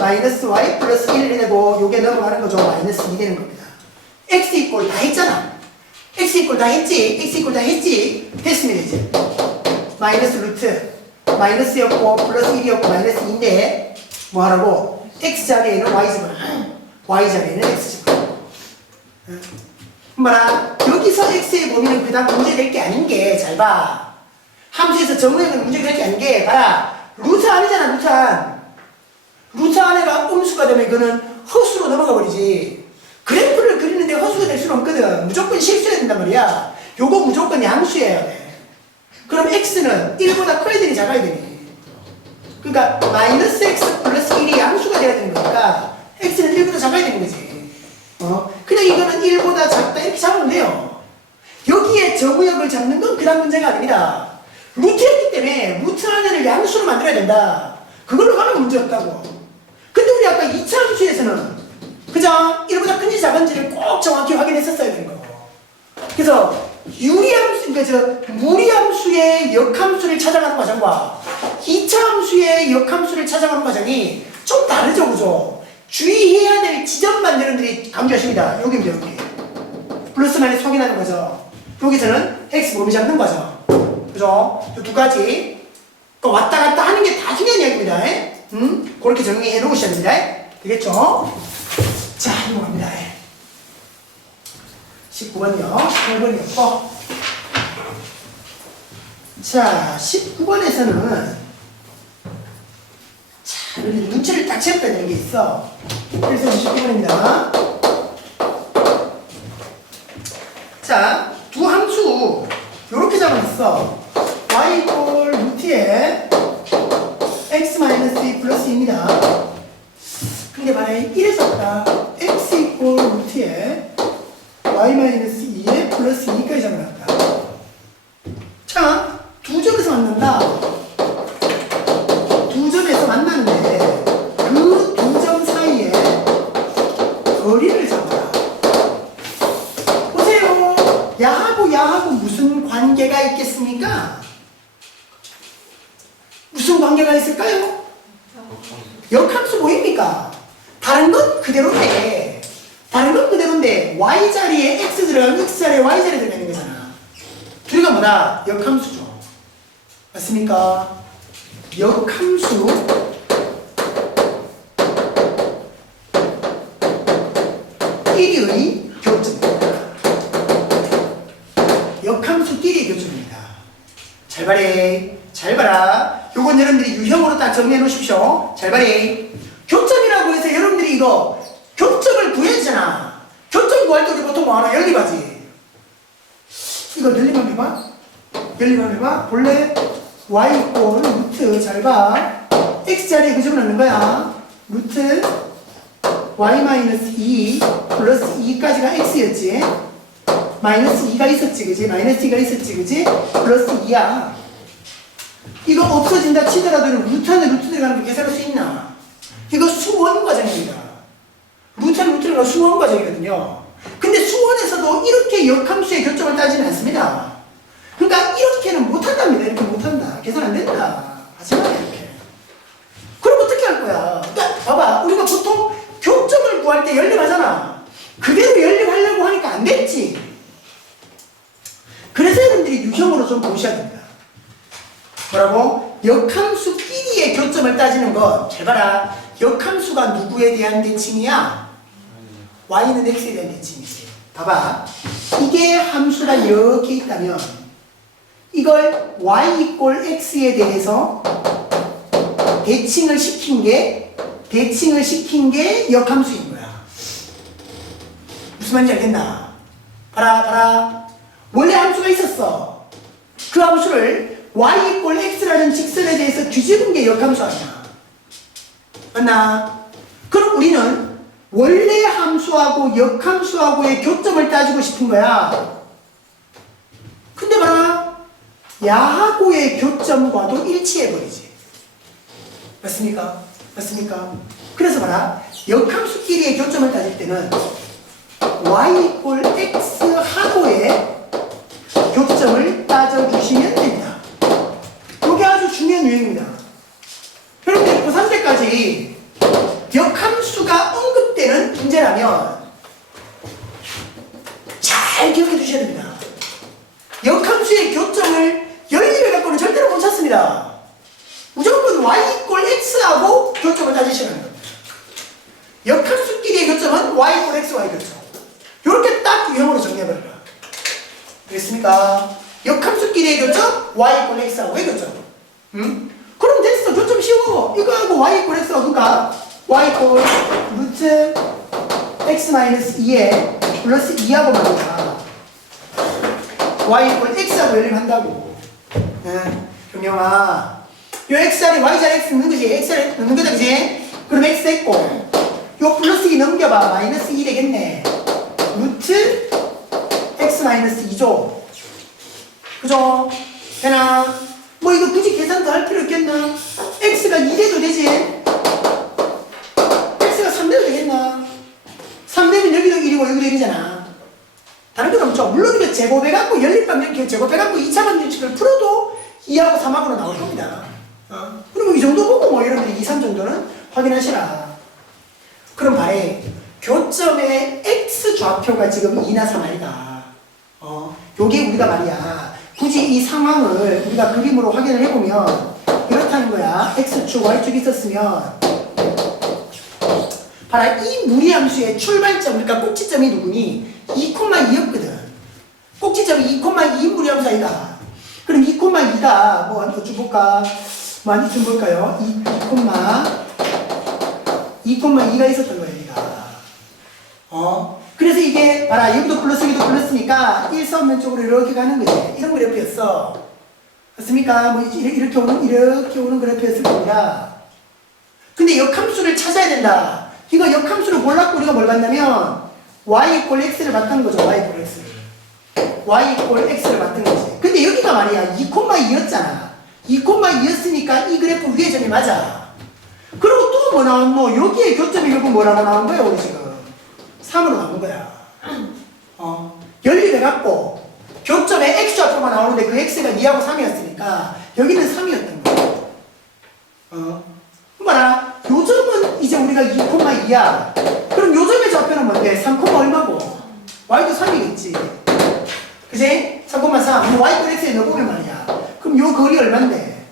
마이너스 y 플러스 1이 되고 요게 넘어가는 거죠. 마이너스 2 되는 겁니다. x 이꼴 다 했잖아. x 이꼴 다 했지. x 이꼴 다 했지. 됐습니다. 이제 마이너스 루트 마이너스였고 플러스 1이었고 마이너스 2인데 뭐 하라고? x 자리에는 y 집어넣어. y 자리에는 x 집어넣어. 뭐라? 여기서 x의 범위는 그다음 문제될 게 아닌 게 잘 봐. 함수에서 정의역은 문제될 게 아닌 게 봐라. 루트 안이잖아. 루트 안. 루트 안에가 음수가 되면 이거는 허수로 넘어가 버리지. 그래프를 그리는데 허수가 될 수는 없거든. 무조건 실수해야 된단 말이야. 요거 무조건 양수해야 돼. 그럼 x는 1보다 커야 되니 작아야 되니. 그러니까 마이너스 x 플러스 1이 양수가 돼야 되는 거니까 x는 1보다 작아야 되는 거지. 그냥 이거는 1보다 작다 이렇게 잡으면 돼요. 여기에 정의역을 잡는 건 그런 문제가 아닙니다. 루트였기 때문에 루트 안에를 양수로 만들어야 된다. 그걸로 가면 문제 없다고. 근데 우리 아까 2차 함수에서는 그죠? 1보다 큰지 작은지를 꼭 정확히 확인했었어야 되는 거고. 그래서 유리함수, 그러니까 무리함수의 역함수를 찾아가는 과정과 2차 함수의 역함수를 찾아가는 과정이 좀 다르죠, 그죠? 주의해야 될 지점만 여러분들이 강조하십니다. 여기입니다, 여기. 플러스 마이너스 확인하는 거죠. 여기서는 x 범위 잡는 거죠. 그죠? 이 두 가지. 왔다 갔다 하는 게 다 중요한 이야기입니다. 그렇게 정리해 놓으셔야 됩니다. 되겠죠? 자, 넘어갑니다. 19번이요. 18번이었고. 자, 19번에서는 자, 여기 눈치를 딱 채워야 되는 게 있어. 그래서 19번입니다. 자, 두 함수 요렇게 잡아놨어. y 이꼴 루트에 2입니다. 근데 만약에 1에서 왔다. x 이꼴 루트에 y-2에 플러스 2까지 잡아놨다. 자, 두 점에서 만난다. 두 점에서 만나는데 그 두 점 사이에 거리를 잡아라. 보세요. 야하고 무슨 관계가 있겠습니까? 무슨 관계가 있을까요? 역함수 보입니까? 다른 건 그대로인데 y자리에 x 들어가면 x자리에 y자리 들어가는 거잖아. 둘이가 뭐다? 역함수죠. 맞습니까? 역함수 끼리의 교점입니다. 역함수 끼리의 교점입니다. 잘 봐라. 요건 여러분들이 유형으로 딱 정리해 놓으십시오. 잘 봐라. 교점이라고 해서 여러분들이 이거 교점을 구해야 되잖아. 교점 구할 때 우리 보통 뭐 하나? 연립하지. 이거 연립하면 해봐. 본래 y 이꼴 루트 잘 봐. x자리에 그 점을 넣는 거야. 루트 y-2 플러스 2까지가 x였지. 마이너스 2가 있었지, 그지? 플러스 2야. 이거 없어진다 치더라도 루트 안에 루트 들어가는 거 계산할 수 있나? 이거 수원 과정입니다. 루트 안에 루트 들어가는 수원 과정이거든요. 근데 수원에서도 이렇게 역함수의 교점을 따지는 않습니다. 그러니까 이렇게는 못한답니다. 이렇게 못한다. 계산 안 된다. 하지 마, 이렇게. 그럼 어떻게 할 거야? 그러니까 봐봐. 우리가 보통 교점을 구할 때 연립하잖아. 그대로 연립하려고 하니까 안 됐지. 그래서 여러분들이 유형으로 좀 보셔야 됩니다. 뭐라고? 역함수끼리의 교점을 따지는 것. 잘 봐라. 역함수가 누구에 대한 대칭이야? y는 x에 대한 대칭이지. 봐봐. 이게 함수가 이렇게 있다면 이걸 y 이꼴 x에 대해서 대칭을 시킨 게 역함수인 거야. 무슨 말인지 알겠나? 봐라. 원래 함수가 있었어. 그 함수를 y 이꼴 x라는 직선에 대해서 뒤집은 게 역함수 아니야. 맞나? 그럼 우리는 원래 함수하고 역함수하고의 교점을 따지고 싶은 거야. 근데 봐라. 야하고의 교점과도 일치해버리지. 맞습니까? 그래서 봐라. 역함수끼리의 교점을 따질 때는 y 이꼴 x 하고의 교점을 따져주시면 됩니다. 이게 아주 중요한 유형입니다. 여러분들 고3 때까지 역함수가 언급되는 문제라면 잘 기억해 두셔야 됩니다. 역함수의 교점을 연립해 갖고는 절대로 못 찾습니다. 무조건 y 이꼴 x하고 교점을 따지시는 겁니다. 역함수끼리의 교점은 y 이꼴 xy 교점. 이렇게 딱 유형으로 정리해버려라. 되겠습니까? 역함수끼리의 교점 y 이꼴 x하고의 교점. 그럼 됐어. 교점 쉬워. 이거하고 y 이꼴 x하고 그러니까 y 이꼴 루트 x 마이너스 2에 플러스 2하고 말이야. y 이꼴 x하고 연립한다고. 경영아, 요 x자리 y자리 x 넣는 거지. x자리 넣는 거다, 그지? 그럼 x 됐고 요 플러스 2 넘겨봐. 마이너스 2 되겠네. 루트 x 마이너스 2죠. 그죠? 되나? 뭐 이거 굳이 계산 더 할 필요 있겠나? x가 2대도 되지? x가 3대도 되겠나? 3대면 여기도 1이고 여기도 1이잖아. 다른 건 없죠. 물론 이거 제곱해갖고 연립방정 제곱해갖고 2차 방정식을 풀어도 2하고 3하고로 나올 겁니다. 그리고 이 정도 보고 뭐 여러분들이 2, 3 정도는 확인하시라. 그럼 말해. 교점의 x 좌표가 지금 2나 3 아니다. 요게 우리가 말이야. 굳이 이 상황을 우리가 그림으로 확인을 해보면 이렇다는 거야. x축, y축 있었으면 봐라. 이 무리함수의 출발점, 그러니까 꼭지점이 누구니? 2,2였거든. 꼭지점이 2,2인 무리함수 아이가. 그럼 2,2가 뭐 어좀 볼까? 뭐 한 이쯤 볼까요? 2,2가 있었던 거예요, 얘가. 그래서 이게 봐라. 여기도 플러스 여기도 플러스니까 일사면적으로 이렇게 가는 거지. 이런 그래프였어. 맞습니까? 뭐 이렇게 오는 그래프였을 겁니다. 근데 역함수를 찾아야 된다. 이거 역함수를 몰랐고 우리가 뭘 봤냐면 y 이퀄 x를 봤던 거죠. y 이퀄 x. y 이퀄 x를 봤던 거지. 근데 여기가 말이야 2,2였잖아. 2,2였으니까 이 그래프 위에 점이 맞아. 그리고 또 뭐 나왔노? 여기에 교점이 결국 뭐라고 나온 거야 우리 지금? 3으로 나온 거야. 연립해갖고 교점에 x좌표가 나오는데 그 x가 2하고 3이었으니까 여기는 3이었던 거야. 봐라. 요 점은 이제 우리가 2,2야. 그럼 요 점의 좌표는 뭔데? 3, 얼마고? y도 3이겠지. 그지? 3,3. y 과 x에 넣어보면 말이야. 그럼 요 거리 얼만데?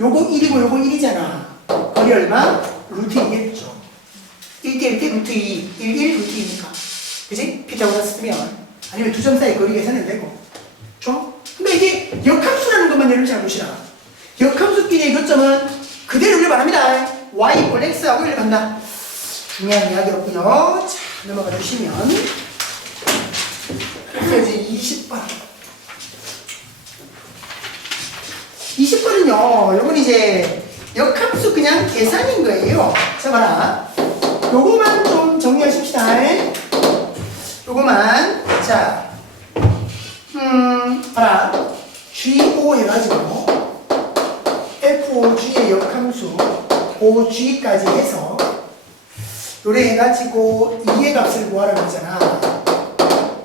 요거 1이고 요거 1이잖아. 거리 얼마? 루트 2겠죠. 1대 1대 루트 2. 1 루트 2니까. 그지? 피타고라스 쓰면. 아니면 두 점 사이 거리 계산해도 되고. 좋아? 근데 이게 역함수라는 것만 여러분 잘 보시라. 역함수끼리의 교점은 그대로 연립 안 합니다. y 이퀄 x하고 연립한다. 중요한 이야기였고요. 자, 넘어가 주시면. 그래서 이제 20번. 20번은요, 요건 이제 역함수 그냥 계산인 거예요. 자, 봐라. 요거만 좀 정리하십시다. 요거만. 자, 봐라. GO 해가지고, FOG의 역함수, OG까지 해서, 요래 해가지고, 2의 값을 구하라고 했잖아.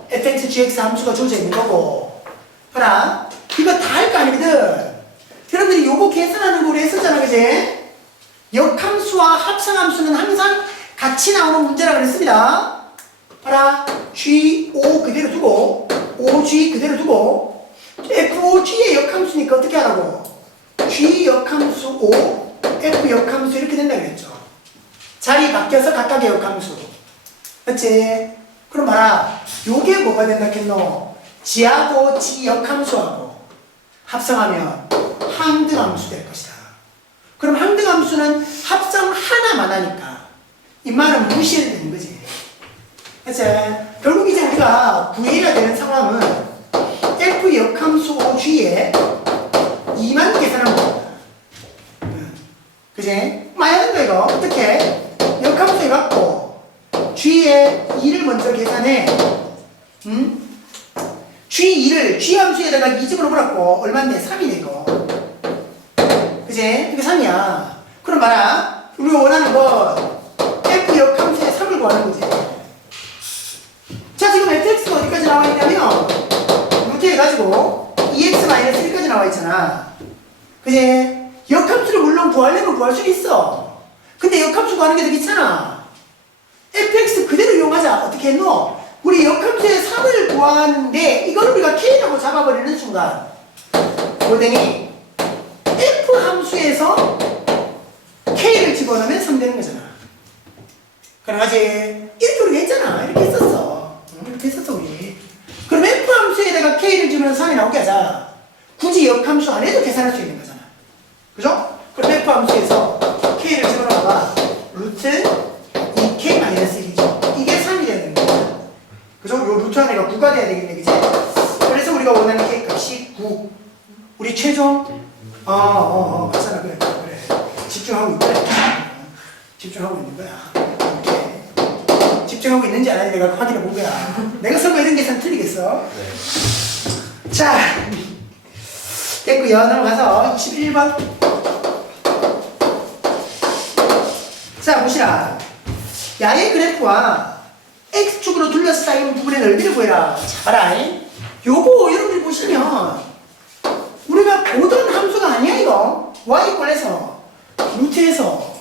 fx,gx 함수가 주어져 있는 거고. 봐라. 이거 다 할 거 아니거든. 여러분들이 요거 계산하는 거 우리 했었잖아, 그지? 역함수와 합성함수는 항상 같이 나오는 문제라고 그랬습니다. 봐라. G, O 그대로 두고, OG 그대로 두고, FOG의 역함수니까 어떻게 하라고? G 역함수 O, F 역함수 이렇게 된다 그랬죠. 자리 바뀌어서 각각의 역함수. 맞지? 그럼 봐라. 요게 뭐가 된다 했노? G하고 G 역함수하고 합성하면 항등함수 될 것이다. 그럼 항등함수는 합성 하나만 하니까 이 말은 무시해도 되는 거지. 그치? 결국 이제 우리가 구해야 되는 상황은 F 역함수 OG에 2만 계산하는 겁니다. 그치? 많이 하는 거 이거. 어떻게? 역함수 해갖고 G에 2를 먼저 계산해. G2를 G 함수에다가 2집으로 몰았고 얼마인데? 3이네 이거. 그치? 이게 3이야. 그럼 봐라. 우리가 원하는 건 F 역함수에 3을 구하는 거지. 자, 지금 fx가 어디까지 나와 있냐면 루트 해가지고 2x-1까지 나와 있잖아. 그치? 역함수를 물론 구하려면 구할 수 있어. 근데 역함수 구하는 게 더 귀찮아. fx 그대로 이용하자. 어떻게 했노? 우리 역함수의 3을 구하는데 이걸 우리가 k라고 잡아버리는 순간 고등이 f 함수에서 k를 집어넣으면 3 되는 거잖아. 가능하지? 이렇게 우리가 했잖아. 이렇게 했었어. 이렇게 했었어 우리. 그럼 f 함수에다가 k를 집어넣으면 3이 나오게 하자. 굳이 역함수 안에도 계산할 수 있는 거잖아. 그죠? 그럼 f 함수에서 k를 집어넣어봐. 루트 2k-1이죠. 이게 3이 되는 거야. 그죠? 요 루트 안에가 9가 돼야 되겠네, 그치? 그래서 우리가 원하는 k 값이 9. 우리 최종, 맞잖아. 그래. 집중하고 있다. 집중하고 있는 거야. 이렇게. 집중하고 있는지 안 하는지 내가 확인해 본 거야. 내가 쓴 거 이런 계산 틀리겠어? 네. 자, 됐고요. 넘어가서 21번. 자, 보시라. 야의 그래프와 X축으로 둘러싸인 부분의 넓이를 구해라. 자, 봐라. 요거 여러분들이 보시면 우리가 보던 함수가 아니야 이거. y=에서 루트에서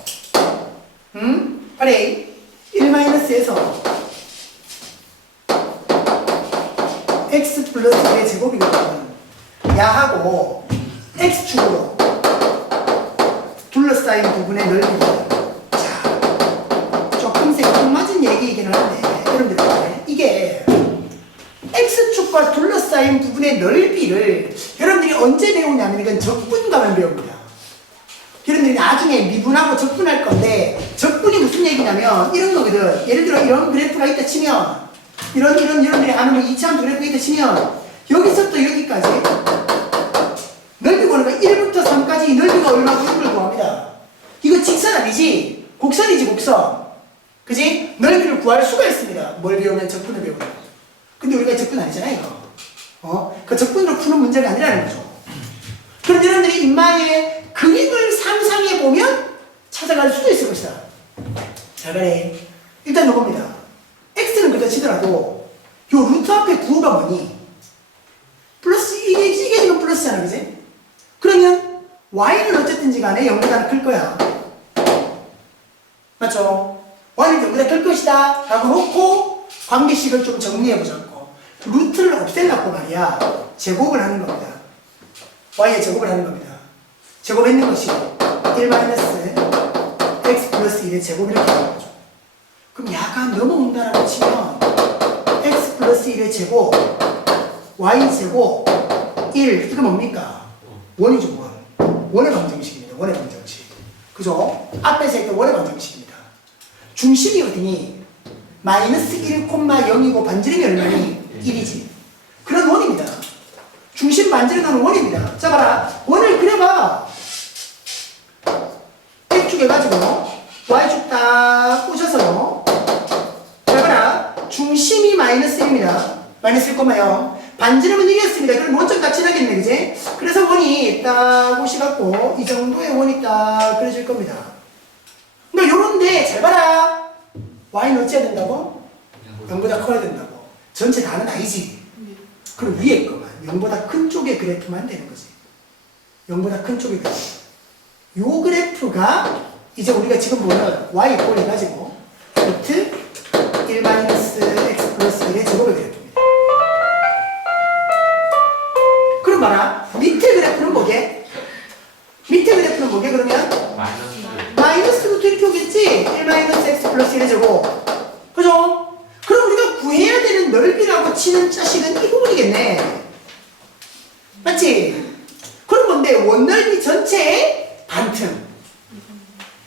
빨리 1-에서 x 플러스 1의 제곱이거든. 야하고 X축으로 둘러싸인 부분의 넓이를 안 맞은 얘기이긴 한데 여러분들 이게 X축과 둘러싸인 부분의 넓이를 여러분들이 언제 배우냐면 이건 적분가만 배웁니다. 여러분들이 나중에 미분하고 적분할 건데 적분이 무슨 얘기냐면 이런 거거든. 예를 들어 이런 그래프가 있다 치면 이런 여러분들이 아는 뭐 이차함수 그래프가 있다 치면 여기서부터 여기까지 넓이 구하는 거 1부터 3까지 넓이가 얼마고 이걸 구합니다. 이거 직선 아니지? 곡선이지 곡선. 그지? 넓이를 구할 수가 있습니다. 뭘 배우면 적분을 배우는. 근데 우리가 적분 아니잖아요 이거. 그 적분으로 푸는 문제가 아니라는 거죠. 그럼 여러분들이 인마의 그림을 상상해보면 찾아갈 수도 있을 것이다. 잘 가래. 일단 요겁니다. x는 그렇다 치더라도 요 루트 앞에 구호가 뭐니? 플러스 이게 지금 플러스잖아 그지? 그러면 y는 어쨌든지 간에 0보다는 클 거야. 맞죠? y는 0보다 클 것이다 라고 놓고 관계식을 좀 정리해보자고. 루트를 없애려고 말이야 제곱을 하는 겁니다. y의 제곱을 하는 겁니다. 제곱했는 것이 1 마이너스 x 플러스 1의 제곱 이렇게 하는 거죠. 그럼 약간 넘어온다라고 치면 x 플러스 1의 제곱 y 제곱 1 이거 뭡니까? 원이죠 원. 원의 방정식입니다. 원의 방정식. 그죠? 앞에서 했던 원의 방정식입니다. 중심이 어디니? 마이너스 1, 0이고 반지름이 얼마니? 1이지. 그런 원입니다. 중심 반지름하는 원입니다. 자 봐라. 원을 그려봐. X축 해가지고 Y축 딱 꽂아서 자 봐라. 중심이 마이너스 1입니다. 마이너스 1,0. 반지름은 1이었습니다. 그럼 원점 딱 지나겠네 그지? 그래서 원이 딱 오시갖고 이 정도의 원이 딱 그려질 겁니다. 그러니까 요런데 잘 봐라. Y는 어찌해야 된다고? 0보다 커야 된다고. 전체 다는 아니지. 그럼 위에 거만 0보다 큰 쪽의 그래프만 되는 거지. 0보다 큰 쪽의 그래프. 요 그래프가 이제 우리가 지금 보는 y 꼴 해가지고 루트 1 마이너스 x 플러스 1의 제곱의 그래프입니다. 그럼 봐라. 밑에 그래프는 뭐게? 밑에 그래프는 뭐게 그러면? 마이너스 루트 이렇게 오겠지? 1 마이너스 x 플러스 1의 제곱. 그죠? 그럼 우리가 구해야 되는 넓이라고 치는 자식은 이 부분이겠네. 맞지? 그럼 뭔데? 원넓이 전체의 반틈.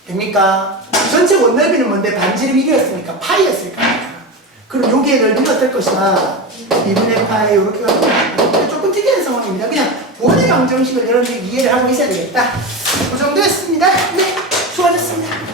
됩니까? 전체 원넓이는 뭔데? 반지름 1이었으니까 파이였을 거야. 그럼 여기에 넓이가 어떨 것이다? 2분의 파이 이렇게 가면 조금 특이한 상황입니다. 그냥 원의 방정식을 여러분들이 이해를 하고 있어야 되겠다. 그 정도였습니다. 네, 수고하셨습니다.